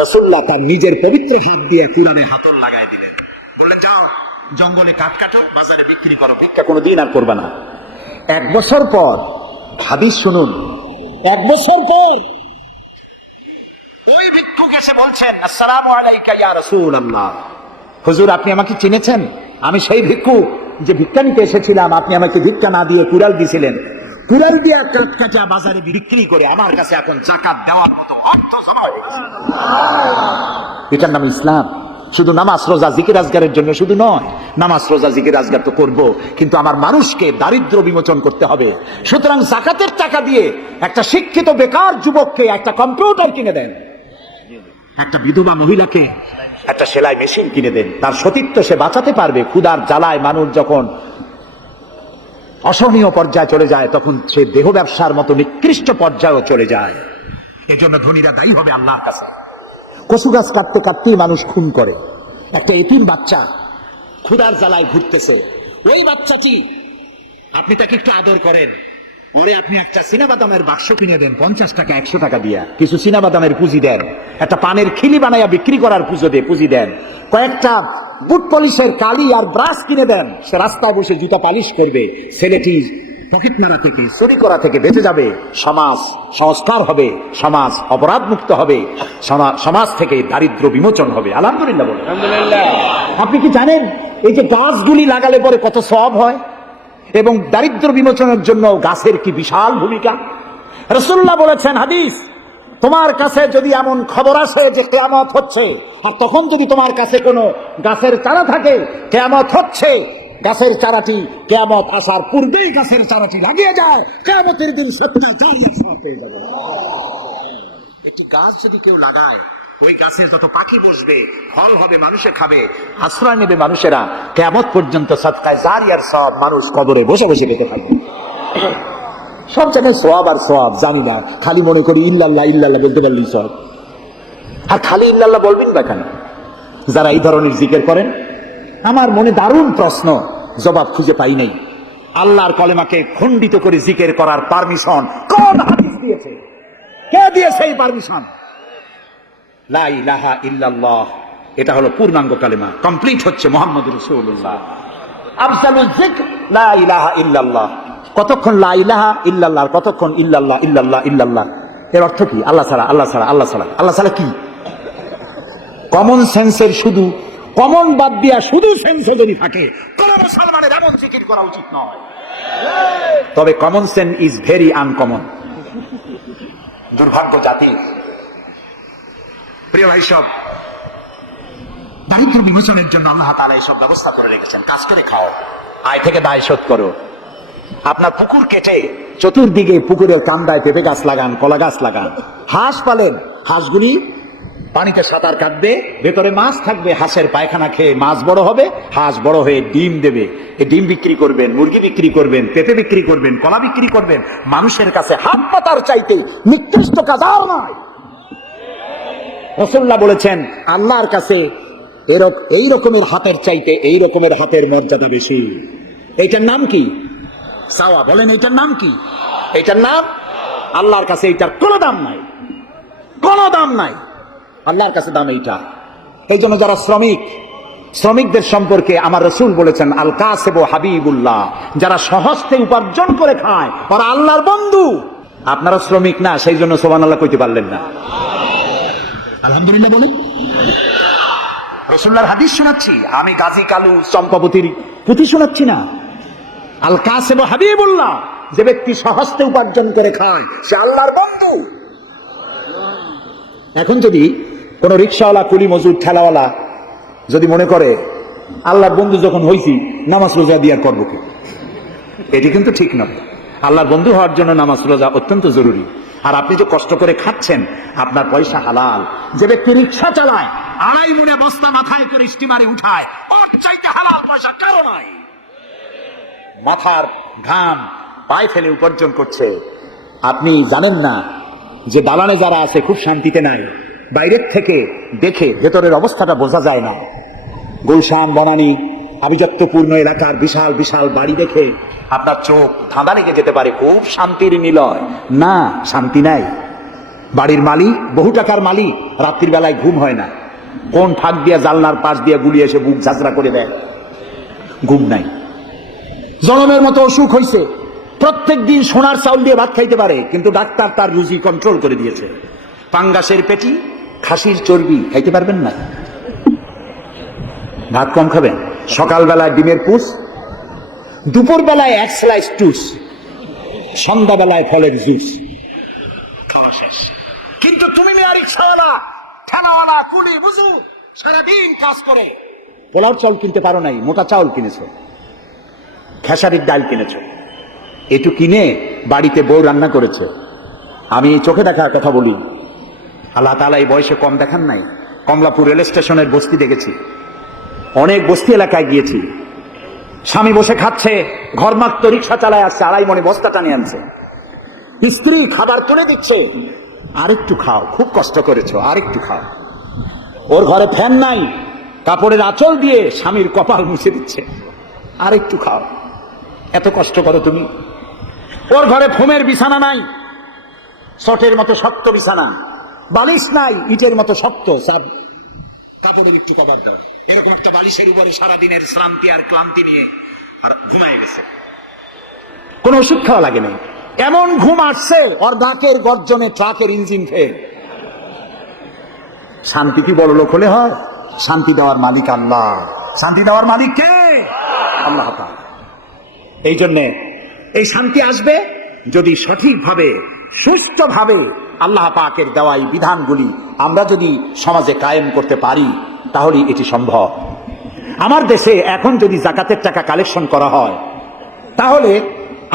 রাসূলুল্লাহ তার নিজের পবিত্র হাত দিয়ে কুড়ালে হাতল লাগাই দিলেন। বললেন যাও জঙ্গলে কাঠ কাটো, বাজারে বিক্রি করো, ভিক্ষা কোনোদিন আর করবা না। 1 বছর পর, হাদিস শুনুন, 1 বছর পর ওই ভিক্ষুক এসে বলছেন আসসালামু আলাইকা ইয়া রাসূলুল্লাহ। হুজুর আপনি আমাকে চিনেছেন? আমি সেই ভিক্ষুক যে ভিক্ষা নিতে এসেছিলাম। আপনি আমাকে ভিক্ষা না দিয়ে কুড়াল দিয়েছিলেন। কুড়াল দিয়ে কাঠ কাটা বাজারে বিক্রি করে আমার কাছে এখন যাকাত দেওয়ার মতো অর্থ জমা হয়ে গেছে। এটার নাম ইসলাম। শুধু নামাজ রোজা জিকির আজগারের জন্য শুধু নয়, নামাজ রোজা জিকির আজগার তো করব, কিন্তু আমার মানুষকে দারিদ্র বিমোচন করতে হবে। সুতরাং যাকাতের টাকা দিয়ে একটা শিক্ষিত বেকার যুবককে একটা কম্পিউটার কিনে দেন, একটা বিধবা মহিলাকে একটা সেলাই মেশিন কিনে দেন। তার সতীত্ব সে বাঁচাতে পারবে। ক্ষুধার জ্বালায় মানুষ যখন অসহনীয় পর্যায়ে চলে যায়, তখন সে দেহ ব্যবসার মতো নিকৃষ্ট পর্যায়েও চলে যায়। এর জন্য ধনীরা দায়ী হবে আল্লাহর কাছে। কচু গাছ কাটতে কাটতেই মানুষ খুন করে। একটা এতিম বাচ্চা ক্ষুধার জ্বালায় ঘুরতেছে, ওই বাচ্চাটি আপনি তাকে একটু আদর করেন, ওরে আপনি একটা চীনাবাদামের বাক্স কিনে দেন 50 টাকা 100 টাকা দিয়া, কিছু চীনাবাদামের পুঁজি দেন, একটা পানের খিলি বানাইয়া বিক্রি করার পুঁজি দেন, কয়েকটা বুট পলিশের কালি আর ব্রাশ কিনে দেন, সে রাস্তায় বসে জুতা পালিশ করবে। ছেলেটি পকেট মারা থেকে, চুরি করা থেকে বেঁচে যাবে। সমাজ সংস্কার হবে, সমাজ অপরাধ মুক্ত হবে, সমাজ থেকে দারিদ্র বিমোচন হবে। আলহামদুলিল্লাহ বলে। আপনি কি জানেন এই যে গাছগুলি লাগালে পরে কত সওয়াব হয়? এবং দারিদ্র বিমোচনের জন্য গাছের কি বিশাল ভূমিকা। রাসূলুল্লাহ বলেছেন হাদিস, তোমার কাছে যদি এমন খবর আসে যে কিয়ামত হচ্ছে, আর তখন যদি তোমার কাছে কোনো গাছের চারা থাকে কিয়ামত হচ্ছে, গাছের চারাটি কিয়ামত আসার পূর্বেই গাছের চারাটি লাগিয়ে যায়, কিয়ামতের দিন সত্যি পেয়ে যাবে। একটি গাছ যদি কেউ লাগায়, ওই গাছে যত পাখি বসবে, ফল হবে, মানুষে খাবে, আশ্রয় নেবে মানুষেরা, কিয়ামত পর্যন্ত সাদকায়ে জারিয়ার সব মানুষ কবরে বসে বসে পেতে থাকবে। সব জায়গায় সওয়াব আর সওয়াব জানি না, খালি মনে করি ইল্লাল্লাহ ইল্লাল্লাহ বলতে পারলেই সওয়াব। আর খালি ইল্লাল্লাহ বলবেন বা কেন? যারা এই ধরনের জিকির করেন, আমার মনে দারুণ প্রশ্ন, জবাব খুঁজে পাই নাই। আল্লাহর কলেমাকে খণ্ডিত করে জিকির করার পারমিশন কোন হাদিস দিয়েছে? কে দিয়েছে এই পারমিশন? লা ইলাহা ইল্লাল্লাহ, এটা হলো পূর্ণাঙ্গ কালেমা, কমপ্লিট হচ্ছে মুহাম্মদুর রাসূলুল্লাহ। আফজালুল যিকর লা ইলাহা ইল্লাল্লাহ। কতক্ষণ লা ইলাহা ইল্লাল্লাহ, কতক্ষণ ইল্লাল্লাহ ইল্লাল্লাহ ইল্লাল্লাহ। এর অর্থ কি? আল্লাহ ছাড়া, আল্লাহ ছাড়া, আল্লাহ ছাড়া। আল্লাহ ছাড়া কি? কমন সেন্সের শুধু কমন বাদ দিয়া শুধু সেন্স যদি থাকে, কোন মুসলমানের এমন জিকির করা উচিত নয়। তবে common sense is very uncommon. দুর্ভাগ্য জাতি। প্রিয় ভাই, সব দারিদ্র বিমোচনের জন্য আল্লাহ তাআলা এইসব ব্যবস্থা করে রেখেছেন। কাজ করে খাও, আয় থেকে দায় শোধ করো। আপনার পুকুর কেটে চতুর্দিকে পুকুরের কান্দায় পেঁপে গাছ লাগান, কলা গাছ লাগান। হাঁস পালেন, হাঁসগুলি পানিতে সাঁতার কাটবে, ভেতরে মাছ থাকবে। হাঁসের পায়খানা খেয়ে মাছ বড় হবে, হাঁস বড় হয়ে ডিম দেবে। এই ডিম বিক্রি করবেন, মুরগি বিক্রি করবেন, পেঁপে বিক্রি করবেন, কলা বিক্রি করবেন। মানুষের কাছে হাত পাতার চাইতে নিকৃষ্ট কাজ আর নয়। রাসূলুল্লাহ বলেছেন, আল্লাহর কাছে এই রকমের হাতের চাইতে এই রকমের হাতের মর্যাদা বেশি। এইটার নাম কি? চাওয়া। বলেন, এইটার নাম কি? এইটার নাম আল্লাহর কাছে এইটার কোনো দাম নাই, কোনো দাম নাই। আল্লাহর কাছে দাম এইটা। এই জন্য যারা শ্রমিকদের সম্পর্কে আমার রাসূল বলেছেন, আল কাসিবু হাবিবুল্লাহ, যারা সহজে উপার্জন করে খায় ওরা আল্লাহর বন্ধু। আপনারা শ্রমিক না, সেই জন্য সুবহানাল্লাহ কইতে পারলেন না। আলহামদুলিল্লাহ বলেন। রাসূলুল্লাহর হাদিস শোনাচ্ছি, আমি গাজী কালু চম্পাবতীর পুঁথি শোনাচ্ছি না। আল কাসিবু হাবিবুল্লাহ, যে ব্যক্তি সহজে উপার্জন করে খায় সে আল্লাহর বন্ধু। এখন যদি কোন রিকশাওয়ালা, কুলি মজুর, ঠেলাওয়ালা যদি মনে করে আল্লাহর বন্ধু যখন হইছি নামাজ রোজা দিয়ে করবো কি, এটি কিন্তু ঠিক নয়। আল্লাহর বন্ধু হওয়ার জন্য নামাজ রোজা অত্যন্ত জরুরি। আর আপনি যে কষ্ট করে খাচ্ছেন, আপনার পয়সা হালাল। যে ব্যক্তি রিকশা চালায়, 2.5 মণে বস্তা মাথায় করে স্টিমারে উঠায়, ওর চাইতে হালাল পয়সা কারো নাই। মাথার ঘাম পায়ে ফেলে উপার্জন করছে। আপনি জানেন না যে দালানে যারা আছে খুব শান্তিতে নাই। বাইরের থেকে দেখে ভেতরের অবস্থাটা বোঝা যায় না। গুলশান, বনানী, আভিজাত্যপূর্ণ এলাকার বিশাল বিশাল বাড়ি দেখে আপনার চোখ ধাঁধা লেগে যেতে পারে, খুব শান্তির নিলয়। না, শান্তি নাই। বাড়ির মালিক, বহু টাকার মালিক, রাত্রির বেলায় ঘুম হয় না। কোন ফাঁক দিয়া জানলার পাশ দিয়ে গুলি এসে বুক ঝাঁঝরা করে দেয়, ঘুম নাই। জনমের মতো অসুখ হয়েছে, প্রত্যেক দিন সোনার চাউল দিয়ে ভাত খাইতে পারে, কিন্তু ডাক্তার তার রুচি কন্ট্রোল করে দিয়েছে। পাঙ্গাসের পেটি, খাসির চর্বি খাইতে পারবেন না, ভাত কম খাবেন। সকালবেলায় ডিমের পুষ, দুপুর বেলায় 1 স্লাইস টুস, সন্ধ্যাবেলায় ফলের জুস, খাওয়া শেষ। কিন্তু তুমি মেয়া রিকশাওয়ালা, ঠেলাওয়ালা, কুলি বুঝু, সারাদিন কাজ করে পোলাও চাউল কিনতে পারো নাই, মোটা চাউল কিনেছো, খেসারির ডাল কিনেছো। এটু কিনে বাড়িতে বউ রান্না করেছে। আমি চোখে দেখা কথা বলি, আল্লাহ তাআলা এই বয়সে কম দেখান নাই। কমলাপুর রেল স্টেশনের বস্তি দেখেছি, অনেক বস্তি এলাকায় গিয়েছি। স্বামী বসে খাচ্ছে, ঘরমাক্ত রিক্সা চালায় আসছে, 2.5 মণে বস্তা টানে আনছে। স্ত্রী খাবার তুলে দিচ্ছে, আরেকটু খাও, খুব কষ্ট করেছো, আরেকটু খাও। ওর ঘরে ফ্যান নাই, কাপড়ের আঁচল দিয়ে স্বামীর কপাল মুছে দিচ্ছে, আরেকটু খাও, এত কষ্ট করো তুমি। ওর ঘরে ফোমের বিছানা নাই, চটের মতো শক্ত বিছানা, বালিশ নাই, ইটের মতো শক্ত, কাপড়ের একটু কভার দাও। এরকম একটা বালিশের উপরে সারাদিনের শ্রান্তি আর ক্লান্তি নিয়ে আর ঘুমায় গেছে, কোন ওষুধ খাওয়া লাগে নাই। এমন ঘুম আসছে, ওর ডাকের গর্জনে ট্রাকের ইঞ্জিন ফেল। শান্তি কি বড় লোক হলে হয়? শান্তি দেওয়ার মালিক আল্লাহ। শান্তি দেওয়ার মালিক কে? আল্লাহ তাআলা। এই জন্যে এই শান্তি আসবে যদি সঠিকভাবে, সুষ্ঠুভাবে আল্লাহ পাকের দেওয়া এই বিধানগুলি আমরা যদি সমাজে কায়েম করতে পারি, তাহলে এটি সম্ভব। আমার দেশে এখন যদি যাকাতের টাকা কালেকশন করা হয়, তাহলে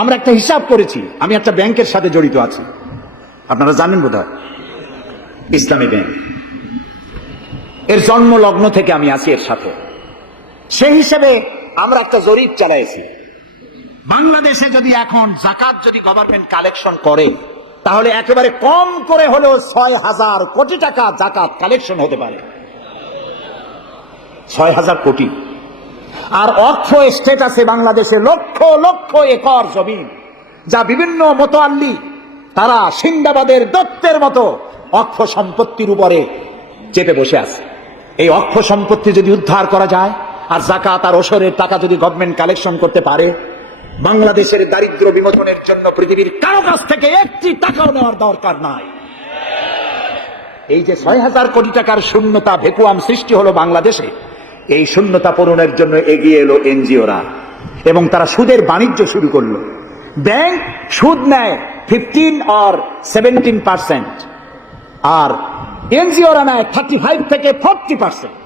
আমরা একটা হিসাব করেছি। আমি একটা ব্যাংকের সাথে জড়িত আছি, আপনারা জানেন বোধহয়, ইসলামী ব্যাংক। এর জন্ম লগ্ন থেকে আমি আছি এর সাথে। সেই হিসেবে আমরা একটা জরিপ চালাইছি। বাংলাদেশে যদি এখন যাকাত যদি গভর্নমেন্ট কালেকশন করে, তাহলে একেবারে কম করে হলেও 6,000 কোটি টাকা যাকাত কালেকশন হতে পারে। 6,000 কোটি। আর অর্থ এস্টেট আছে বাংলাদেশে লক্ষ লক্ষ একর জমি, যা বিভিন্ন মোতাল্লি তারা সিন্দাবাদের দত্তের মতো অক্ষ সম্পত্তির উপরে চেপে বসে আছে। এই অক্ষ সম্পত্তি যদি উদ্ধার করা যায়, আর যাকাত আর ওশরের টাকা যদি গভর্নমেন্ট কালেকশন করতে পারে, বাংলাদেশের দারিদ্র বিমোচনের জন্য পৃথিবীর কারো কাছ থেকে একটি টাকাও নেওয়ার দরকার নাই। এই যে ৬,০০০ কোটি টাকার শূন্যতা ভেকুয়াম সৃষ্টি হলো বাংলাদেশে, এই শূন্যতা পূরণের জন্য এগিয়ে এলো এনজিওরা এবং তারা সুদের বাণিজ্য শুরু করলো। ব্যাংক সুদ নেয় 15 or 17%, আর এনজিওরা নেয় 35 থেকে 40%।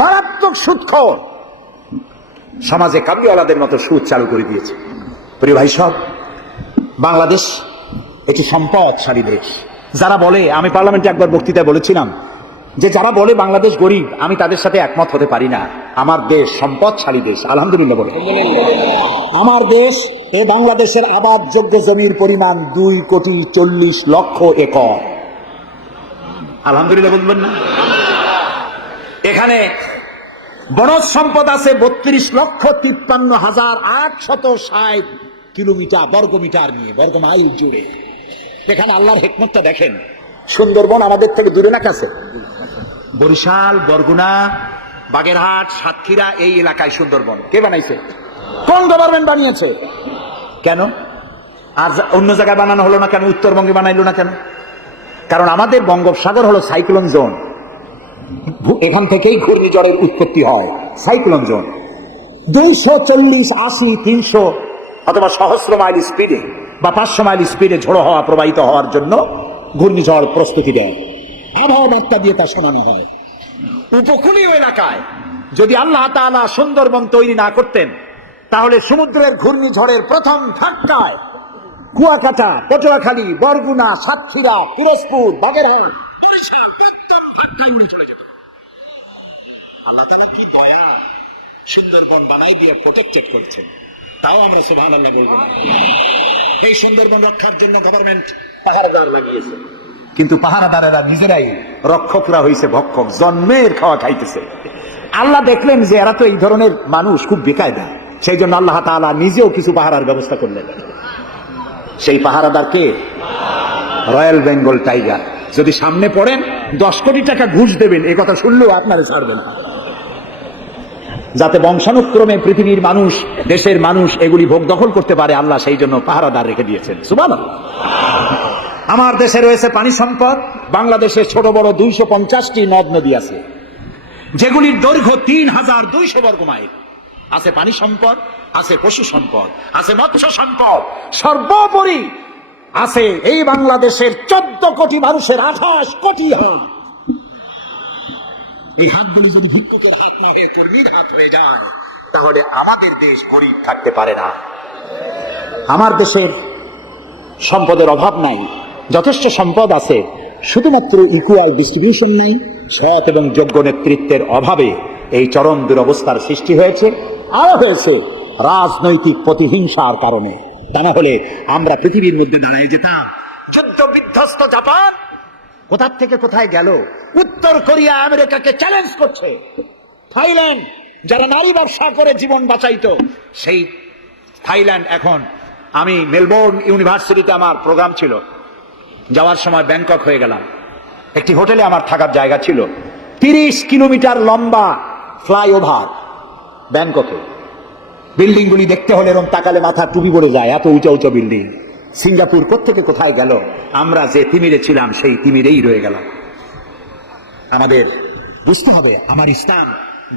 মারাত্মক সুদখোর। সমাজে কাবলিওয়ালাদের মতো সুদ চালু করে দিয়েছে। প্রিয় ভাই সব, বাংলাদেশ একটি সম্পদশালী দেশ। যারা বলে, আমি পার্লামেন্টে একবার বক্তৃতায় বলেছিলাম যে যারা বলে বাংলাদেশ গরিব, আমি তাদের সাথে একমত হতে পারি না। আমার দেশ সম্পদশালী দেশ, আলহামদুলিল্লাহ বলে। আমার দেশ, এই বাংলাদেশের আবাদযোগ্য জমির পরিমাণ 2,40,00,000 একর। আলহামদুলিল্লাহ বলবেন না? এখানে বনজ সম্পদ আছে 32,53,860 কিলোমিটার বর্গমিটার নিয়ে, বর্গমাইল জুড়ে। এখানে আল্লাহর হিকমতটা দেখেন। সুন্দরবন আমাদের থেকে দূরে না কাছে? বরিশাল, বরগুনা, বাগেরহাট, সাতক্ষীরা, এই এলাকায় সুন্দরবন কে বানাইছে? কোন গভর্নমেন্ট বানিয়েছে? কেন আর অন্য জায়গায় বানানো হলো না কেন? উত্তরবঙ্গে বানাইলো না কেন? কারণ আমাদের বঙ্গোপসাগর হলো সাইক্লোন জোন। এখান থেকেই ঘূর্ণিঝড়ের উৎপত্তি হয়। সাইক্লোন জোন 240, 80, 300 অথবা সহস্র মাইল স্পিডে বা 500 মাইল স্পিডে ঝোড়ো হওয়া প্রবাহিত হওয়ার জন্য ঘূর্ণিঝড় প্রস্তুতি দেয়। আবহাওয়া বার্তা দিয়ে তা শোনানো হয়। উপকূলীয় এলাকায় যদি আল্লাহ তাআলা সুন্দরবন তৈরি না করতেন, তাহলে সমুদ্রের ঘূর্ণিঝড়ের প্রথম ধাক্কায় কুয়াকাটা, পটুয়াখালী, বরগুনা, সাতক্ষীরা, পিরোজপুর, বাগেরহাট, বরিশাল প্রত্যেক ধাক্কায় উড়ে চলে যেত। আল্লাহ তাআলা কি দয়া, সুন্দরবন বানাই দিয়ে প্রোটেক্টেড করছেন। তাও আমরা সুবহানাল্লাহ বলবো। এই সুন্দরবন রক্ষার জন্য গভর্নমেন্ট পাহারাদার লাগিয়েছে, কিন্তু পাহারাদারেরা নিজেরাই রক্ষকরা হয়েছে ভক্ষক, জন্মের খাওয়া খাইতেছে। আল্লাহ দেখলেন যে এরা তো এই ধরনের মানুষ খুব বেকায়দা, সেই জন্য আল্লাহ তাআলা নিজেও কিছু পাহারার ব্যবস্থা করলেন। সেই পাহারাদার কে? Royal Bengal tiger. যদি সামনে পড়েন 10 কোটি টাকা ঘুষ দেবেন, এ কথা শুনলেও আপনারা ছাড়বেন না, যাতে বংশানুক্রমে পৃথিবীর মানুষ, দেশের মানুষ এগুলি ভোগ দখল করতে পারে। আল্লাহ সেই জন্য পাহারাদার রেখে দিয়েছেন। সুবহানাল্লাহ। আমার দেশে রয়েছে পানি সম্পদ। বাংলাদেশে ছোট বড় 250টি নদ নদী আছে, যেগুলির দৈর্ঘ্য 3,200 বর্গ মাইল। আছে পানি সম্পদ, আছে পশু সম্পদ, আছে মৎস্য সম্পদ, সর্বোপরি আছে এই বাংলাদেশের 14 কোটি মানুষের 28 কোটি হাত। এই হাতগুলি যদি ভিক্ষুকের হাত না হয়ে কর্মীর হাত হয়ে যায়, তাহলে আমাদের দেশ গরিব থাকতে পারে না। আমার দেশের সম্পদের অভাব নাই, যথেষ্ট সম্পদ আছে, শুধুমাত্র ইকুয়াল ডিস্ট্রিবিউশন নাই। সৎ এবং যোগ্য নেতৃত্বের অভাবে এই চরম দুরবস্থার সৃষ্টি হয়েছে, আরো হয়েছে রাজনৈতিক প্রতিহিংসার কারণে। তা না হলে আমরা পৃথিবীর মধ্যে দাঁড়িয়ে যেতাম। যুদ্ধ বিধ্বস্ত জাপান কোথা থেকে কোথায় গেল? উত্তর কোরিয়া আমেরিকাকে চ্যালেঞ্জ করছে। থাইল্যান্ড, যারা নারী ব্যবসা করে জীবন বাঁচাইতো, সেই থাইল্যান্ড এখন, আমি মেলবোর্ন ইউনিভার্সিটিতে আমার প্রোগ্রাম ছিল, যাওয়ার সময় ব্যাংকক হয়ে গেলাম। একটি হোটেলে আমার থাকার জায়গা ছিল। 30 কিলোমিটার লম্বা ফ্লাইওভার ব্যাংককে। বিল্ডিং গুলি দেখতে হলে এরকম তাকালে মাথা টুপি পড়ে যায়, এত উঁচা উঁচা বিল্ডিং। সিঙ্গাপুর কোত্থেকে কোথায় গেল? আমরা যে তিমিরে ছিলাম সেই তিমিরেই রয়ে গেলাম। আমাদের বুঝতে হবে, আমার ইসলাম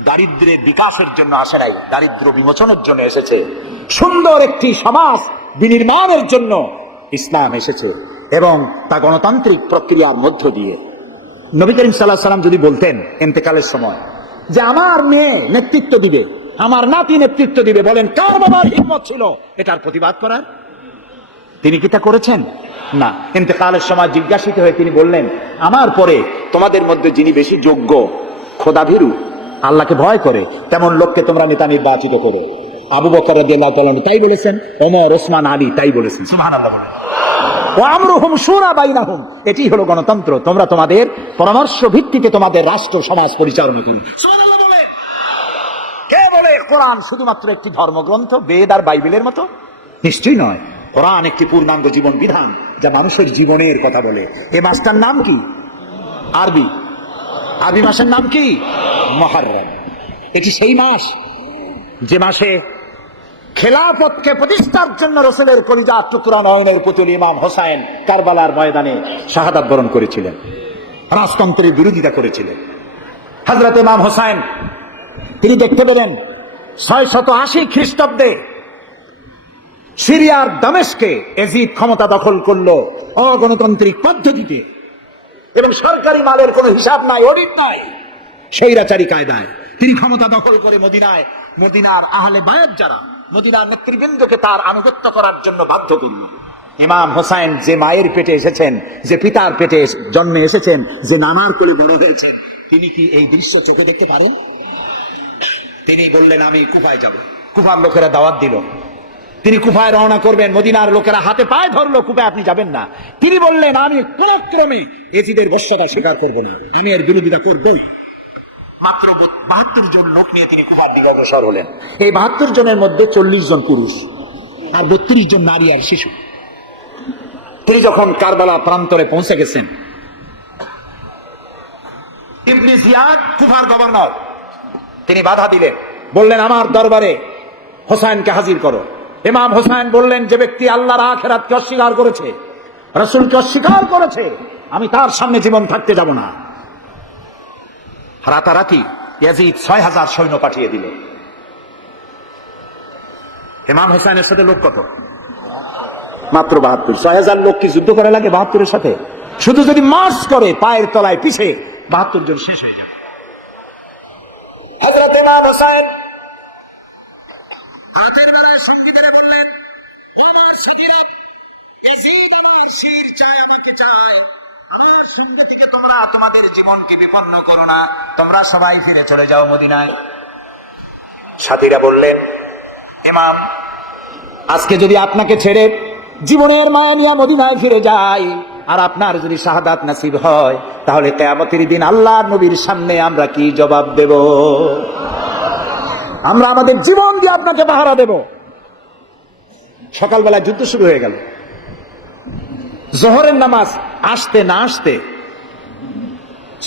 দারিদ্র্যের বিকাশের জন্য আসে নাই, দারিদ্র্য বিমোচনের জন্য এসেছে। সুন্দর একটি সমাজ বিনির্মাণের জন্য ইসলাম এসেছে, এবং তা গণতান্ত্রিক প্রক্রিয়ার মধ্য দিয়ে। নবী করিম সাল্লাল্লাহু আলাইহি সাল্লাম যদি বলতেন ইন্তেকালের সময় যে আমার মেয়ে নেতৃত্ব দিবে, আমার নাতি নেতৃত্ব দিবে, বলেন কার বাবার হিম্মত ছিল এটার প্রতিবাদ করার? তিনি কি তা করেছেন? না। ইন্তেকালের সময় জিজ্ঞাসিত হয়ে তিনি বললেন, আমার পরে তোমাদের মধ্যে যিনি বেশি যোগ্য, খোদাভীরু, আল্লাহকে ভয় করে, তেমন লোককে তোমরা নেতা নির্বাচিত করো। আবু বকর রাদিয়াল্লাহু তাআলা তাই বলেছেন, ওমর, ওসমান, আলী তাই বলেছেন। সুবহানাল্লাহ বলেন। ওয়া আমরুহুম শুরা বাইনাহুম, এটি হলো গণতন্ত্র। তোমরা তোমাদের পরামর্শ ভিত্তিতে তোমাদের রাষ্ট্র সমাজ পরিচালনা করো। সুবহানাল্লাহ বলেন। কে বলে কোরআন শুধুমাত্র একটি ধর্মগ্রন্থ, বেদ আর বাইবেলের মতো? নিশ্চয়ই নয়। কোরআন একটি পূর্ণাঙ্গ জীবন বিধান, যা মানুষের জীবনের কথা বলে। এই মাসটার নাম কি? আরবি। আরবি মাসের নাম কি? মুহররম। এটি সেই মাস যে মাসে খেলাফতকে প্রতিষ্ঠার জন্য রাসূলের কলিজা টুকরা নয়নের পুতুল ইমাম হোসাইন কারবালার ময়দানে শাহাদাত বরণ করেছিলেন, রাজতন্ত্রের বিরোধিতা করেছিলেন। হযরত ইমাম হোসাইন তিনি দেখতে পেলেন 680 খ্রিস্টাব্দে সিরিয়ার দামেস্কে এজিদ ক্ষমতা দখল করলো অগণতান্ত্রিক পদ্ধতিতে, এবং সরকারি মালের কোনো হিসাব নাই, অডিট নাই, স্বৈরাচারী কায়দায় তিনি ক্ষমতা দখল করে মদিনার আহলে বায়াত যারা মদিনার নেতৃবৃন্দকে তার আনুগত্য করার জন্য বাধ্য করল। ইমাম হোসাইন যে মায়ের পেটে এসেছেন, যে পিতার পেটে জন্মে এসেছেন, যে নানার কোলে বড় হয়েছেন, তিনি কি এই দৃশ্য চোখে দেখতে পারেন? তিনি বললেন আমি কুফায় যাব। কুফার লোকেরা দাওয়াত দিল, তিনি কুফায় রওনা করবেন। মদিনার লোকেরা হাতে পায়ে ধরলো, কুফায় আপনি যাবেন না। তিনি বললেন আমি কোন ক্রমে এজিদের বশ্যতা স্বীকার করব না, আমি এর বিরোধিতা করবই। মাত্র 72 জন লোক নিয়ে তিনি কুফার দিকে অগ্রসর হলেন। এই 72 জনের মধ্যে 40 জন পুরুষ আর 32 জন নারী আর শিশু। তিনি যখন কারবালা প্রান্তরে পৌঁছে গেছেন, ইবনে জিয়াদ কুফার গভর্নর, তিনি বাধা দিলেন, বললেন আমার দরবারে হোসাইনকে হাজির করো। ইমাম হোসাইন বললেন যে ব্যক্তি আল্লাহর আখিরাতকে অস্বীকার করেছে, রাসূলকে অস্বীকার করেছে, আমি তার সামনে জীবন থাকতে যাব না। রাতারাতি ইয়াজিদ 6000 সৈন্য পাঠিয়ে দিল। ইমাম হোসাইনের সাথে লোক কত? মাত্র 72। 6000 লোক কি যুদ্ধ করা লাগে 72-এর সাথে? শুধু যদি মার্চ করে পায়ের তলায় পিছে 72 জন শেষ হয়ে যাবে। হযরত ইমাম হোসাইন রাতের বেলায় সঙ্গীদের বললেন, আমার সঙ্গীরা শির চাই, আমাকে চাই, আমার সঙ্গী থেকে তোমরা তোমাদের জীবনকে বিপন্ন করো না, তোমরা সবাই ফিরে চলে যাও মদিনায়। সাথীরা বললেন, ইমাম আজকে যদি আপনাকে ছেড়ে জীবনের মায়া নিয়ে মদিনায় ফিরে যাই, আর আপনার যদি শাহাদাত নসিব হয়, তাহলে কিয়ামতের দিন আল্লাহর নবীর সামনে আমরা কি জবাব দেব? আমরা আমাদের জীবন দিয়ে আপনাকে পাহারা দেব। সকালবেলা যুদ্ধ শুরু হয়ে গেল। জোহরের নামাজ আসতে না আসতে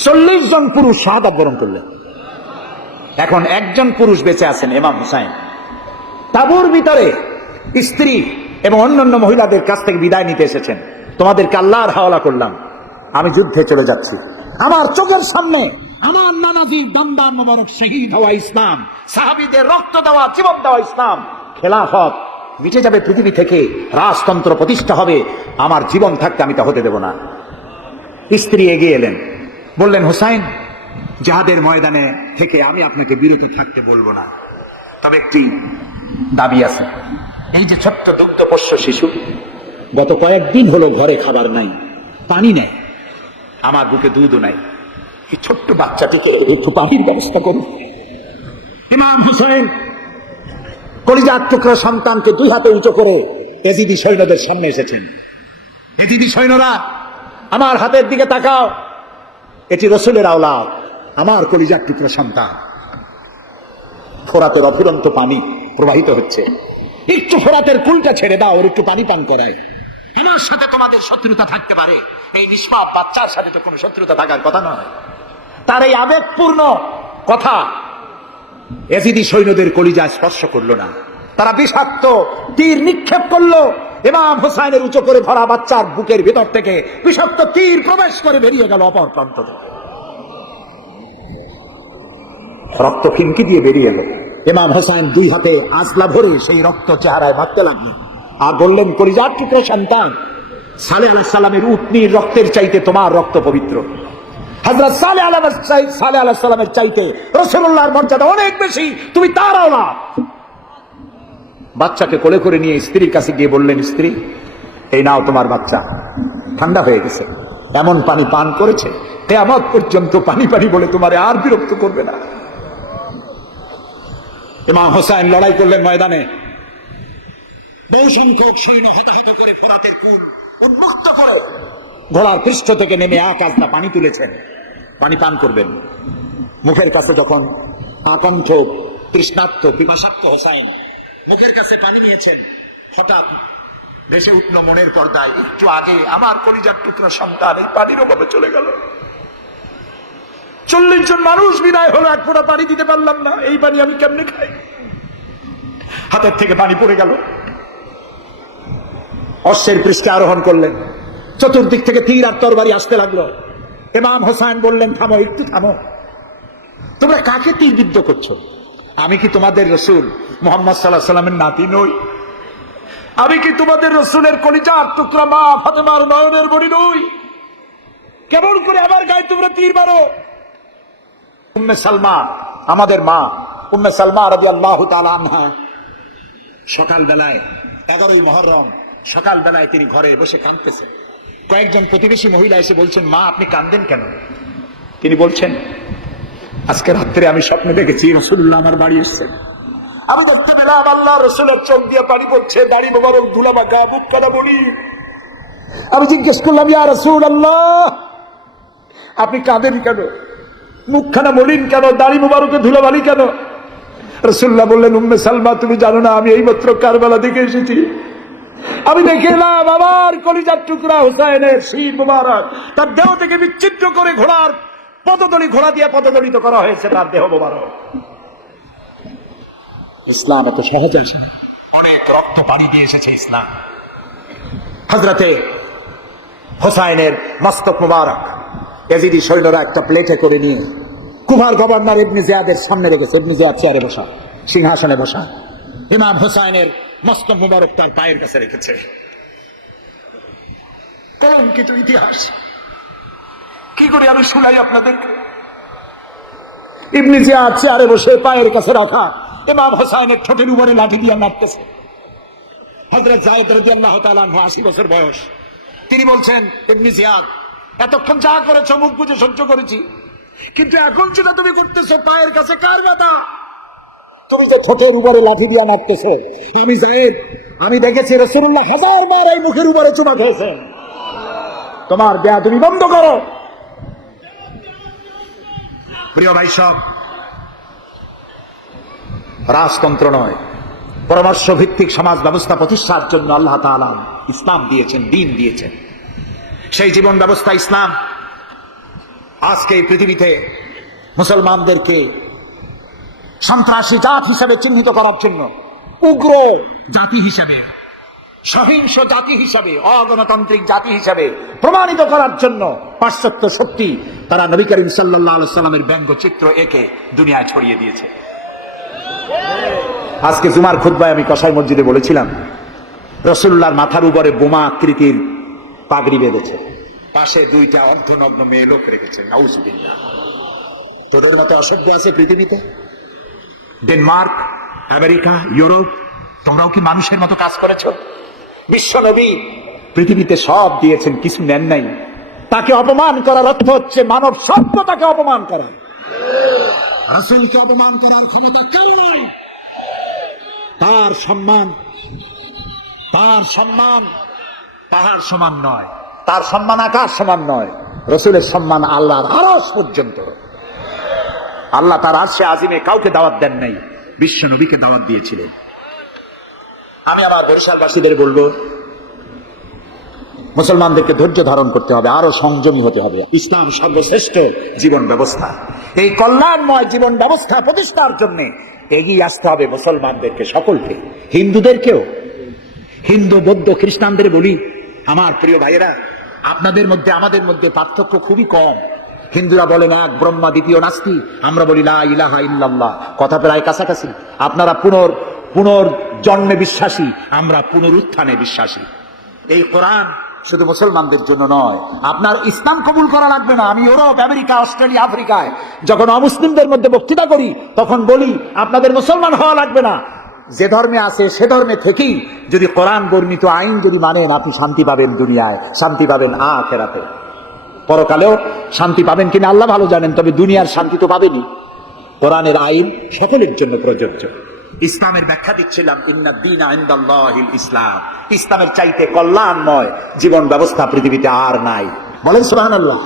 40 জন পুরুষ শাহাদাত বরণ করলেন। এখন একজন পুরুষ বেঁচে আছেন, ইমাম হুসাইন। তাঁবুর ভিতরে স্ত্রী এবং অন্যান্য মহিলাদের কাছ থেকে বিদায় নিতে এসেছেন। তোমাদেরকে আল্লাহর হাওয়ালা করলাম, আমি যুদ্ধে চলে যাচ্ছি। আমার চোখের সামনে আমার নানাজির দমদার মোবারক শহীদ হওয়া ইসলাম, সাহাবীদের রক্ত দেওয়া, জীবন দেওয়া ইসলাম, খেলাফত মিটে যাবে পৃথিবী থেকে, রাজতন্ত্র প্রতিষ্ঠা হবে, আমার জীবন থাকতে আমি তা হতে দেব না। স্ত্রী এগিয়ে এলেন, বললেন হুসাইন জিহাদের ময়দানে থেকে আমি আপনাকে বিরত থাকতে বলবো না, তবে একটি দাবি আছে। এই যে ছোট্ট দুগ্ধপোষ্য শিশু, গত কয়েকদিন হলো ঘরে খাবার নাই, পানি নেই, আমার বুকে দুধও নাই, এই ছোট্ট বাচ্চাটিকে একটু পানির ব্যবস্থা করুন। ইমাম হুসাইন কলিজার টুকরা সন্তানকে 2 হাতে উঁচু করে এজিদি সৈন্যদের সামনে এসেছেন। এজিদি সৈন্যরা আমার হাতের দিকে তাকাও, এটি রাসূলের আওলাদ, আমার কলিজার টুকরা সন্তান। ফোরাতের অফুরন্ত পানি প্রবাহিত হচ্ছে, একটু ফোরাতের কুলটা ছেড়ে দাও, ওর একটু পানি পান করায়। আমার সাথে তোমাদের শত্রুতা থাকতে পারে, এই নিষ্পাপ বাচ্চার সাথে তো কোনো শত্রুতা থাকার কথা নয়। তার এই আবেগপূর্ণ কথা এজিদি সৈন্যদের কলিজায় স্পর্শ করলো না। তারা বিষাক্ত তীর নিক্ষেপ করলো। ইমাম হুসাইনের উঁচু করে ধরা বাচ্চার বুকের ভিতর থেকে বিষাক্ত তীর প্রবেশ করে বেরিয়ে গেল অপর প্রান্ত থেকে, রক্ত ফিনকি দিয়ে বেরিয়ে এলো। ইমাম হুসাইন 2 হাতে আঁচলা ভরে সেই রক্ত চেহারায় মাখতে লাগলেন আর বললেন, কলিজার টুকরো সন্তান, সালেহ আলাইহিস সালামের উটনির রক্তের চাইতে তোমার রক্ত পবিত্র। হযরত সালেহ আলাইহিস সালামের চাইতে রাসূলুল্লাহর মর্যাদা অনেক বেশি, তুমি তার আওলাদ। বাচ্চাকে কোলে করে নিয়ে স্ত্রীর কাছে গিয়ে বললেন, স্ত্রী এই নাও তোমার বাচ্চা, ঠান্ডা হয়ে গেছে, এমন পানি পান করেছে কিয়ামত পর্যন্ত পানি পানি বলে তোমারে আর বিরক্ত করবে না। ইমাম হুসাইন লড়াই করলেন ময়দানে, বহু সংখ্যক সৈন্য হতাহত করে ফোরাতের কুল উন্মুক্ত করে ঘোড়ার পৃষ্ঠ থেকে নেমে আকাশ না পানি তুলেছেন, পানি পান করবেন। মুখের কাছে যখন আকণ্ঠ তৃষ্ণার্ত পিপাসার্ত হুসাইন মুখের কাছে পানি নিয়েছেন, হঠাৎ ভেসে উঠল মনের পর্দায়, একটু আগে আমার কলিজার টুকরা সন্তান এই পানির অভাবে চলে গেল। 40 জন মানুষ বিদায় হলো, এক ফোঁটা পানি দিতে পারলাম না। এই পানি আমি কেমনে খাই? হাতের থেকে পানি পড়ে গেল। অশ্বের পৃষ্ঠে আরোহণ করলেন, চতুর্দিক থেকে তীর আর তরবারি আসতে লাগলো। ইমাম হোসেন বললেন, থামো, একটু থামো, তোমরা কাকে তীরবিদ্ধ করছো? আমি কি তোমাদের রসুল মুহাম্মদ সাল্লাল্লাহু আলাইহি সাল্লামের নাতি নই? আমি কি তোমাদের রসুলের কলিজার টুকরা মা ফাতেমার নয়নের মণি নই? কেমন করে আমার গায়ে তোমরা তীর মারো? উম্মে সালমা, আমাদের মা উম্মে সালমা রাদিয়াল্লাহু তাআলা আনহা, সকালবেলায় 11ই মুহররম সকালবেলায় তিনি ঘরে বসে কাঁদতেছেন। কয়েকজন প্রতিবেশী মহিলা এসে বলছেন, মা আপনি কাঁদেন কেন? তিনি বলছেন, আজকে রাত্রে আমি স্বপ্নে দেখেছি রাসূলুল্লাহ আমার বাড়ি এসেছেন। আমি দেখতে পেলাম আল্লাহ রসুলের চোখ দিয়ে পানি পড়ছে, দাড়ি মোবারক ধুলা মাখা, মুখ কাটা বলি। আমি জিজ্ঞেস করলাম, ইয়া রাসূলুল্লাহ আপনি কাঁদেন কেন? মুখখানা মলিন কেন? দাড়ি মোবারকে ধুলাবালি কেন? রাসূলুল্লাহ বললেন, উম্মে সালমা তুমি জানো না আমি এইমাত্র কারবালা থেকে এসেছি। আমি দেখে এলাম আমার কলিজার টুকরা হুসাইনের শির মোবারক তার দেহ থেকে বিচ্ছিন্ন করে ঘোড়ার পদতলি, ঘোড়া দিয়ে পদদলিত করা হয়েছে তার দেহ মোবারক। ইসলাম এত সহজে আসে, অনেক রক্ত পানি দিয়ে এসেছে ইসলাম। হযরতে হোসাইনের মস্তক মোবারক ইয়াজিদি সৈন্যরা একটা প্লেটে করে নিয়ে কুফার গভর্নর ইবনে জিয়াদের সামনে রেখেছে। ইবনে জিয়াদ চেয়ারে বসা, সিংহাসনে বসা, ইমাম হোসাইনের মস্তক মোবারক তার পায়ের কাছে রেখেছে। কলঙ্কিত ইতিহাস কি করে আমি শুনাই আপনাদের? ইবনে জিয়াদ চেয়ারে বসে পায়ের কাছে রাখা ইমাম হোসাইনের ঠোঁটের উপরে লাঠি দিয়ে মারতেছে। হযরত যায়েদ রাদিয়াল্লাহু তাআলা আনহু 80 বছর বয়স। তিনি বলছেন, ইবনে জিয়াদ এতক্ষণ যা করেছ মুখ বুজে সহ্য করেছি, কিন্তু এখন যেটা তুমি করতেছো পায়ের কাছে কার ব্যথা? তুমি যে ঠোঁটের উপরে লাঠি দিয়ে মারতেছো। আমি যায়েদ, আমি দেখেছি রাসূলুল্লাহ 1000 বার এই মুখের উপরে চুমা খেয়েছেন। তোমার বেয়াদবি বন্ধ করো। প্রিয় ভাই সব, রাজতন্ত্র নয়, পরামর্শ ভিত্তিক সমাজ ব্যবস্থা প্রতিষ্ঠার জন্য আল্লাহ তাআলা ইসলাম দিয়েছেন, দ্বীন দিয়েছেন। সেই জীবন ব্যবস্থা ইসলাম আজকে এই পৃথিবীতে মুসলমানদেরকে সন্ত্রাসী জাত হিসেবে চিহ্নিত করার জন্য, উগ্র জাতি হিসেবে, সহিংস জাতি হিসেবে, অগণতান্ত্রিক জাতি হিসেবে প্রমাণিত করার জন্য পাশ্চাত্য শক্তি তারা নবী করিম সাল্লাল্লাহু আলাইহি ওয়াসাল্লামের ব্যঙ্গচিত্র এঁকে দুনিয়ায় ছড়িয়ে দিয়েছে। আজকে জুমার খুতবায় আমি কসাই মসজিদে বলেছিলাম, রাসূলুল্লাহর মাথার উপরে বোমা আকৃতির পাগড়ি বেঁধেছে, পাশে 2টা অর্ধনগ্ন মেয়ে লোক রেখেছে। নাউজুবিল্লাহ। তোদের মতো অসভ্য আছে পৃথিবীতে? ডেনমার্ক, আমেরিকা, ইউরোপ, তোমরাও কি মানুষের মতো কাজ করেছো? বিশ্ব নবী পৃথিবীতে সব দিয়েছেন, কিছু নেন নাই। তাকে অপমান করার অর্থ হচ্ছে মানব সভ্যতাকে অপমান করা। রাসূলকে অপমান করার ক্ষমতা কেউ নেই। তার সম্মান পাহাড় সমান নয়, তার সম্মান আকাশ সমান নয়। রাসূলের সম্মান আল্লাহর আরশ পর্যন্ত। আল্লাহ তার আরশে আজিমে কাউকে দাওয়াত দেন নাই, বিশ্ব নবীকে দাওয়াত দিয়েছিলেন। আমি আমার বরিশালবাসীদের বলবো, মুসলমানদেরকে ধৈর্য ধারণ করতে হবে, আরো সংযমী হতে হবে। ইসলাম সর্বশ্রেষ্ঠ জীবন ব্যবস্থা। এই কল্যাণময় জীবন ব্যবস্থা প্রতিষ্ঠার জন্য এগিয়ে আসতে হবে মুসলমানদেরকে, সকলকে, হিন্দুদেরকেও। হিন্দু, বৌদ্ধ, খ্রিস্টানদের বলি, আমার প্রিয় ভাইয়েরা, আপনাদের মধ্যে আমাদের মধ্যে পার্থক্য খুবই কম। হিন্দুরা বলেন এক ব্রহ্মা, দ্বিতীয় নাস্তি, আমরা বলি লা ইলাহা ইল্লাল্লাহ। কথা প্রায় কাছাকাছি। আপনারা পুনর্জন্মে বিশ্বাসী, আমরা পুনরুত্থানে বিশ্বাসী। এই কোরআন শুধু মুসলমানদের জন্য নয়। আপনার ইসলাম কবুল করা লাগবে না। আমি ইউরোপ, আমেরিকা, অস্ট্রেলিয়া, আফ্রিকায় যখন অমুসলিমদের মধ্যে বক্তৃতা করি তখন বলি, আপনাদের মুসলমান হওয়া লাগবে না। যে ধর্মে আছে সে ধর্মে থেকেই যদি কোরআন বর্ণিত আইন যদি মানেন, আপনি শান্তি পাবেন দুনিয়ায়, শান্তি পাবেন আখিরাতে। পরকালেও শান্তি পাবেন কিনা আল্লাহ ভালো জানেন, তবে দুনিয়ার শান্তি তো পাবেনই। কোরআনের আইন সকলের জন্য প্রযোজ্য। ইসলামের ব্যাখ্যা দিচ্ছিলাম, ইন্নাদ দীনা ইনদাল্লাহিল ইসলাম। ইসলামের চাইতে কল্যাণময় জীবন ব্যবস্থা পৃথিবীতে আর নাই। বলেন সুবহানাল্লাহ।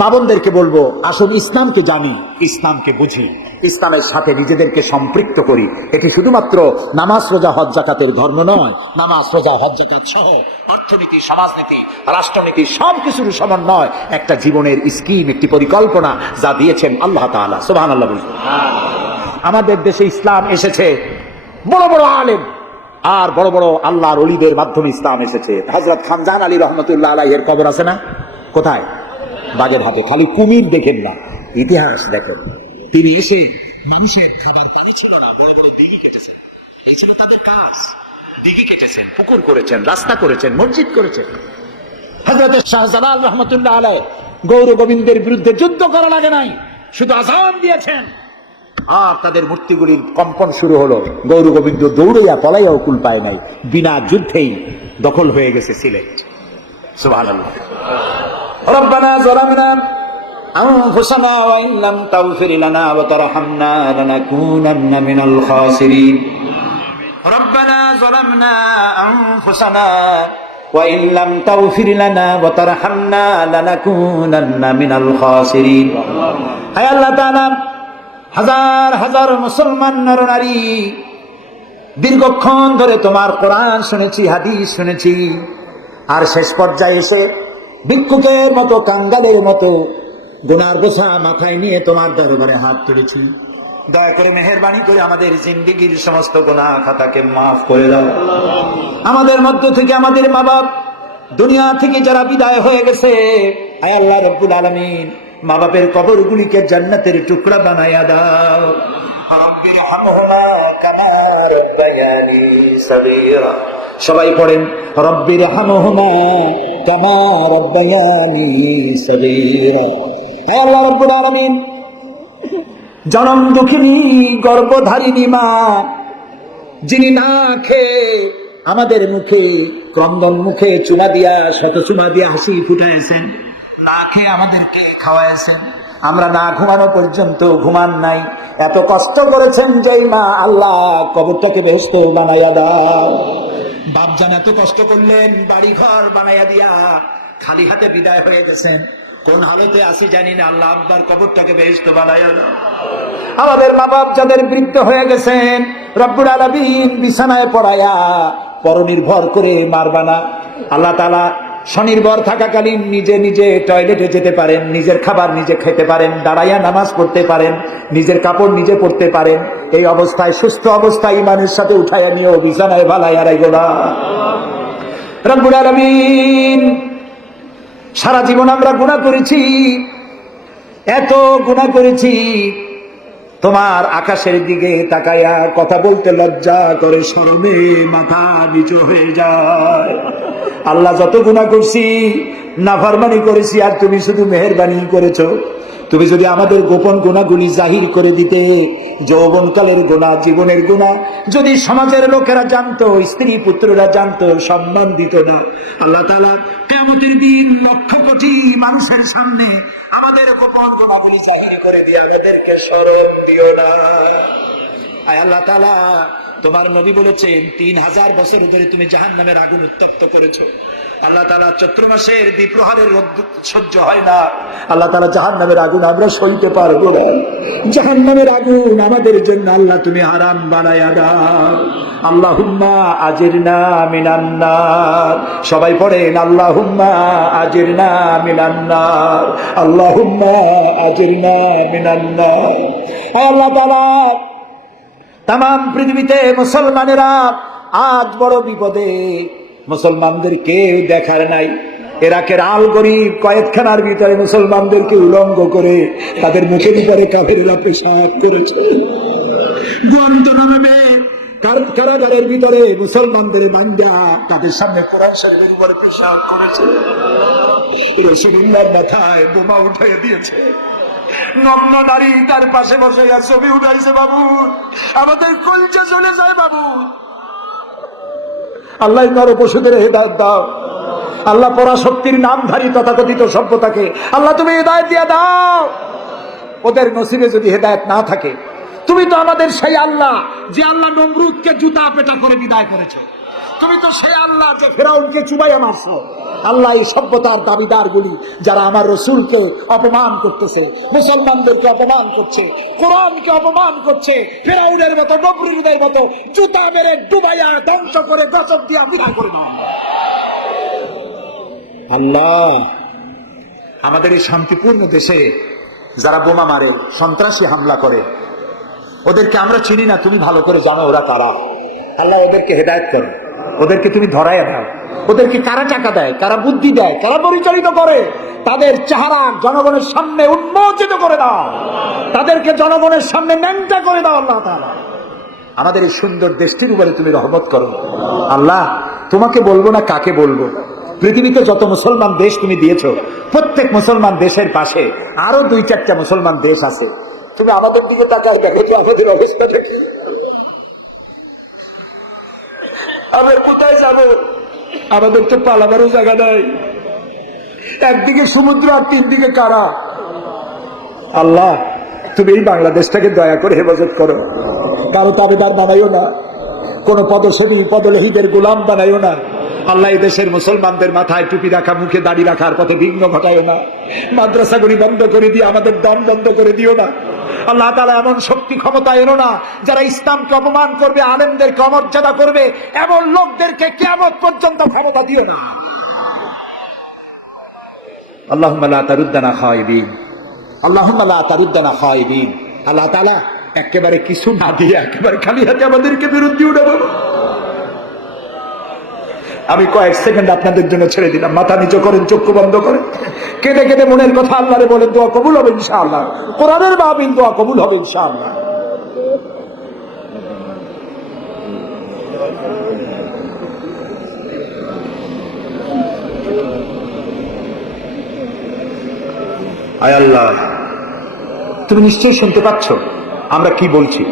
মা বোনদেরকে বলবো, আসুন ইসলামকে জানি, ইসলামকে বুঝি, ইসলামের সাথে নিজেদেরকে সম্পৃক্ত করি। এটি শুধুমাত্র নামাজ রোজা হজ জাকাতের ধর্ম নয়, নামাজ রোজা হজ জাকাত সহ অর্থনীতি, সমাজনীতি, রাষ্ট্রনীতি সবকিছুর সমন্বয় একটা জীবনের স্কিম, একটি পরিকল্পনা যা দিয়েছেন আল্লাহ তাআলা। সুবহানাল্লাহ। আমাদের দেশে ইসলাম এসেছে বড় বড় আলেম আর বড় বড় আল্লাহর ওলিদের মাধ্যমে ইসলাম এসেছে। হযরত খানজান আলী রহমতুল্লাহ আলাইহির কবর আছে না? কোথায়? বাগেরহাটে। খালি কুমির দেখেন না, ইতিহাস দেখেন। তিনি এসে মানুষের খাবার পানি ছিল না, বড় বড় দিঘি কেটেছেন। এই ছিল তাদের কাজ। দিঘি কেটেছেন, পুকুর করেছেন, রাস্তা করেছেন, মসজিদ করেছেন। হযরত শাহজালাল রহমতুল্লাহ আলাইহি গৌর গোবিন্দের বিরুদ্ধে যুদ্ধ করা লাগে নাই, শুধু আযান দিয়েছেন আর তাদের মূর্তিগুলির কম্পন শুরু হলো। গৌর গোবিন্দ দৌড়াইয়া পলাইয়াও কুল পায় নাই, বিনা যুদ্ধেই দখল হয়ে গেছে সিলেট। সুবহানাল্লাহ। রব্বানা যালামনা আনফুসানা ওয়া ইন লাম তাগফির লানা ওয়া তারহামনা লানাকুনান্না মিনাল খাসিরিন। রব্বানা যালামনা আনফুসানা ওয়া ইন লাম তাগফির লানা ওয়া তারহামনা লানাকুনান্না মিনাল খাসিরিন। হে আল্লাহ তাআলা, হাজার হাজার মুসলমান নরনারী দীর্ঘক্ষণ ধরে তোমার কোরআন শুনেছি, হাদিস শুনেছি, আর শেষ পর্যায়ে এসে ভিক্ষুকের মতো, কাঙ্গালের মতো গুনার বোঝা মাথায় নিয়ে তোমার দরবারে হাত তুলেছি। দয়া করে মেহেরবানি করে আমাদের জিন্দেগীর সমস্ত গুনাহ খাতাকে মাফ করে দাও। আমাদের মধ্য থেকে আমাদের মা বাপ দুনিয়া থেকে যারা বিদায় হয়ে গেছে, আয় আল্লাহ রব্বুল আলামিন, মা বাপের কবরগুলিকে জান্নাতের টুকরা বানায়া দাও। রব্বিরহামহুমা কামা রাব্বায়ানি সাগীরা। সবাই পড়েন, রব্বিরহামহুমা কামা রাব্বায়ানি সাগীরা। হে আল্লাহ রব্বুল আলামিন, জনম দুঃখিনী গর্ভধারিণী মা, যিনি না খেয়ে আমাদের মুখে, ক্রন্দন মুখে চুমা দিয়া, শত চুমা দিয়া হাসি ফুটাইছেন, না খেয়ে আমাদেরকে খাওয়াইছেন, আমরা না ঘুমানো পর্যন্ত ঘুমান নাই, এত কষ্ট করেছেন যেই মা, আল্লাহ কবরটাকে বেহেশত বানাইয়া দাও। বাপজান এত কষ্ট করলেন, বাড়ি ঘর বানাইয়া দিয়া খালি হাতে বিদায় হয়ে গেছেন, কোন হালতে আসি জানি না, আল্লাহ আব্বার কবরটাকে বেহেশত বানাইয়া দাও। আমাদের মা বাপ যাদের বৃদ্ধ হয়ে গেছেন, রব্বুল আলামিন বিছানায় পড়ায়া পরনির্ভর করে মারবা না। আল্লাহ তাআলা স্বনির্ভর থাকাকালীন নিজে নিজে টয়লেটে যেতে পারেন, নিজের খাবার নিজে খেতে পারেন, দাঁড়াইয়া নামাজ পড়তে পারেন, নিজের কাপড় নিজে পরতে পারেন। এই অবস্থায়, সুস্থ অবস্থায় ইমানের সাথে উঠাইয়া নিয়েও বিছানায় ভালাইয়া রাইগো না। রব্বুল আলামিন, সারা জীবন আমরা গুনাহ করেছি, এত গুনাহ করেছি, তোমার আকাশের দিকে তাকাইয়া কথা বলতে লজ্জা করে, শরমে মাথা নিচু হয়ে যায়। আল্লাহ, যত গুনাহ করছি, নাফরমানি করেছি, আর তুমি শুধু মেহেরবানি করেছো। তুমি যদি আমাদের গোপন গুনাহগুলি জাহির করে দিতে, যৌবনকালের গুনাহ, জীবনের গুনাহ যদি সমাজের লোকেরা জানতো, স্ত্রী পুত্ররা জানতো, সম্মান দিত না। আল্লাহ তাআলা কিয়ামতের দিন লক্ষ কোটি মানুষের সামনে আমাদের গোপন গুনাহগুলি জাহির করে দিয়ে আমাদেরকে শরম দিও না। আয় আল্লাহ তাআলা, তোমার নবী বলেছেন 3000 বছর ধরে তুমি জাহান্নামের আগুন উত্তপ্ত করেছো। আল্লাহ তাআলা চৈত্র মাসের দ্বিপ্রহরের রোদ সহ্য হয় না। আল্লাহ তাআলা জাহান্নামের আগুন আমরা সইতে পারবো না। জাহান্নামের আগুন আমাদের জন্য আল্লাহ তুমি হারাম বানায়া দাও। আল্লাহুম্মা আজিরনা মিনান নার। সবাই পড়েন, আল্লাহুম্মা আজিরনা মিনান নার, আল্লাহুম্মা আজিরনা মিনান নার। আল্লাহ তাআলা, তামাম পৃথিবীতে মুসলমানেরা আজ বড় বিপদে। মুসলমানদের কেউ দেখার নাই। ইরাকের আল গরিব কয়েকখানার ভিতরে মুসলমানদেরকে উলঙ্গ করে তাদের মুখের ভিতরে কাফেররা পেশাব করেছে। গুয়ান্তানামে কারাগারের ভিতরে মুসলমানদের বান্দা তাদের সামনে কোরআন শরীফের উপরে পেশাব করেছে। রাসূলুল্লাহর মাথায় বোমা উঠিয়ে দিয়েছে। নগ্ন নারী তার পাশে বসে ছবি উঠাইছে। বাবু, আমাদের কলিজা চলে যায় বাবু। আল্লাহ নর পশুদের হেদায়েত দাও। আল্লাহ পরাশক্তির নামধারী তথাকথিত সভ্যতাকে আল্লাহ তুমি হেদায়েত দিয়ে দাও। ওদের নসিবে যদি হেদায়েত না থাকে, তুমি তো আমাদের সেই আল্লাহ যে আল্লাহ নমরুদকে জুতা পেটা করে বিদায় করেছে। তুমি তো সেই আল্লাহ যে ফেরাউনকে চুবাইয়া মারছো। আল্লাহ এই সভ্যতার দাবিদারগুলি যারা আমার রসুলকে অপমান করতেছে, মুসলমানদেরকে অপমান করছে, কোরআনকে অপমান করছে, ফেরাউনের মতো নবরুদের মতো জুতা মেরে ডুবাইয়া ধ্বংস করে গজব দিয়া বিদায় করে দাও আল্লাহ। আমাদের এই শান্তিপূর্ণ দেশে যারা বোমা মারে, সন্ত্রাসী হামলা করে, ওদেরকে আমরা চিনি না, তুমি ভালো করে জানো ওরা কারা। আল্লাহ ওদেরকে হেদায়েত করো, ওদেরকে তুমি ধরাইয়া দাও। ওদেরকে কারা টাকা দেয়, কারা বুদ্ধি দেয়, কারা পরিচালিত করে, তাদের চেহারা জনগণের সামনে উন্মোচিত করে দাও, তাদেরকে জনগণের সামনে ন্যাংটা করে দাও আল্লাহ তাআলা। আমাদের এই সুন্দর দেশটির উপরে তুমি রহমত করো আল্লাহ। তোমাকে বলবো না কাকে বলবো, পৃথিবীতে যত মুসলমান দেশ তুমি দিয়েছো, প্রত্যেক মুসলমান দেশের পাশে আরো 2-4টা মুসলমান দেশ আছে। তুমি আমাদের দিকে তাকায় দেখো তো আমাদের অবস্থাটা কি। আবার কোথায় যাবো? আমাদের তো পালাবারও জায়গা নাই, একদিকে সমুদ্র আর 3 দিকে কারা। আল্লাহ তুমি এই বাংলাদেশটাকে দয়া করে হেফাজত করো, কারো তাবেদার বানাইও না, কোন পদসেবী পদলেহীদের গোলাম বানাইও না আল্লাহ। এই দেশের মুসলমানদের মাথায় টুপি রাখা, মুখে দাড়ি রাখার পথে বিঘ্ন ঘটাইও না। মাদ্রাসাগুলি বন্ধ করে দিয়ে আমাদের দম বন্ধ করে দিও না আল্লাহ তাআলা। এমন শক্তি ক্ষমতা এনো না যারা ইসলামকে অপমান করবে, আলেমদেরকে অমর্যাদা করবে, এমন লোকদেরকে কিয়ামত পর্যন্ত ক্ষমতা দিও না। আল্লাহুম্মা লা তারুদ্দানা খায়িবিন, আল্লাহুম্মা লা তারুদ্দানা খায়িবিন। আল্লাহ তাআলা একেবারে কিছু না দিয়ে একেবারে খালি হাতে আমাদেরকে ফেরত দিও না বাবা। আমি কয়েক সেকেন্ড আপনাদের জন্য ছেড়ে দিলাম, মাথা নিচু করেন, চক্ষু বন্ধ করেন, কেঁদে কেঁদে মনের কথা আল্লাহরে বলেন, দোয়া কবুল হবে ইনশাআল্লাহ। কোরআনের মাহফিল, দোয়া কবুল হবে ইনশাআল্লাহ। আয় আল্লাহ, তুমি নিশ্চয়ই শুনতে পাচ্ছ আমরা কি বলছি,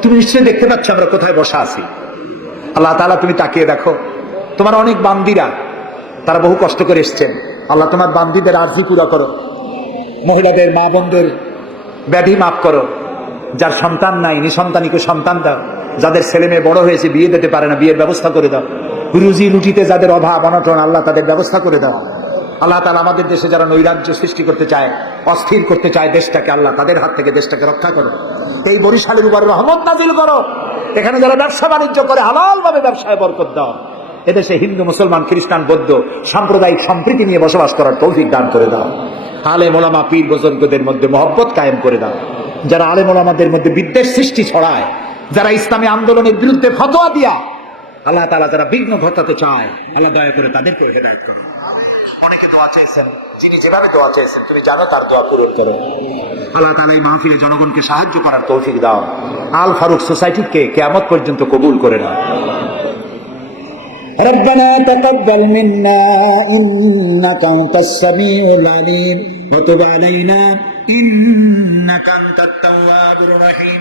তুমি নিশ্চয়ই দেখতে পাচ্ছ আমরা কোথায় বসা আছি। আল্লাহ তাআলা তুমি তাকিয়ে দেখো, তোমার অনেক বান্দীরা তারা বহু কষ্ট করে এসছেন। আল্লাহ তোমার বান্দীদের আরজি পুরা করো, মহিলাদের মা বোনদের ব্যাধি মাফ করো, যার সন্তান নাই নিঃসন্তানীকে সন্তান দাও, যাদের ছেলে মেয়ে বড় হয়েছে বিয়ে দিতে পারে না বিয়ের ব্যবস্থা করে দাও, রুজি রুটিতে যাদের অভাব অনটন আল্লাহ তাদের ব্যবস্থা করে দাও। আল্লাহ তাআলা আমাদের দেশে যারা নৈরাজ্য সৃষ্টি করতে চায়, অস্থির করতে চায় দেশটাকে, আল্লাহ তাদের হাত থেকে দেশটাকে রক্ষা করো। এই বরিশালের উপর রহমত নাজিল করো, এখানে যারা ব্যবসা বাণিজ্য করে হালাল ভাবে ব্যবসায় বরকত দাও। এদেশে হিন্দু মুসলমান খ্রিস্টান বৌদ্ধ সাম্প্রদায়িক সম্প্রীতি নিয়ে বসবাস করার তৌফিক দান করে দাও। আলেম ওলামা পীর বুজুর্গদের মধ্যে মহব্বত কায়েম করে দাও। যারা আলেম ওলামাদের মধ্যে বিদ্বেষ সৃষ্টি ছড়ায়, যারা ইসলামী আন্দোলনের বিরুদ্ধে ফতোয়া দিয়া আল্লাহ তাআলা যারা বিঘ্ন ঘটাতে চায়, আল্লাহ দয়া করে তাদেরকে হেদায়েত করো। অনেকে দোয়া চাইছেন, যিনি যেভাবে দোয়া চাইছেন তুমি জানো, তার দোয়া পূরণ করো। আল্লাহ তাআলা এই মাহফিলে জনগণকে সাহায্য করার তৌফিক দাও। আল ফারুক সোসাইটিকে কিয়ামত পর্যন্ত কবুল করে নাও। ربنا تقبل منا إنك أنت السميع العليم وتب علينا إنك أنت التواب الرحيم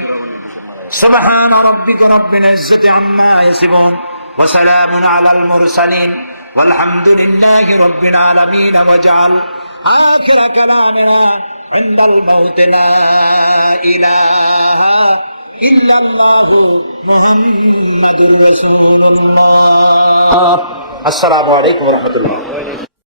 سبحان ربك رب العزة عما يصفون وسلام على المرسلين والحمد لله رب العالمين واجعل آخر كلامنا عند الموت لا إله إلا الله محمد رسول الله. السلام عليكم ورحمة الله.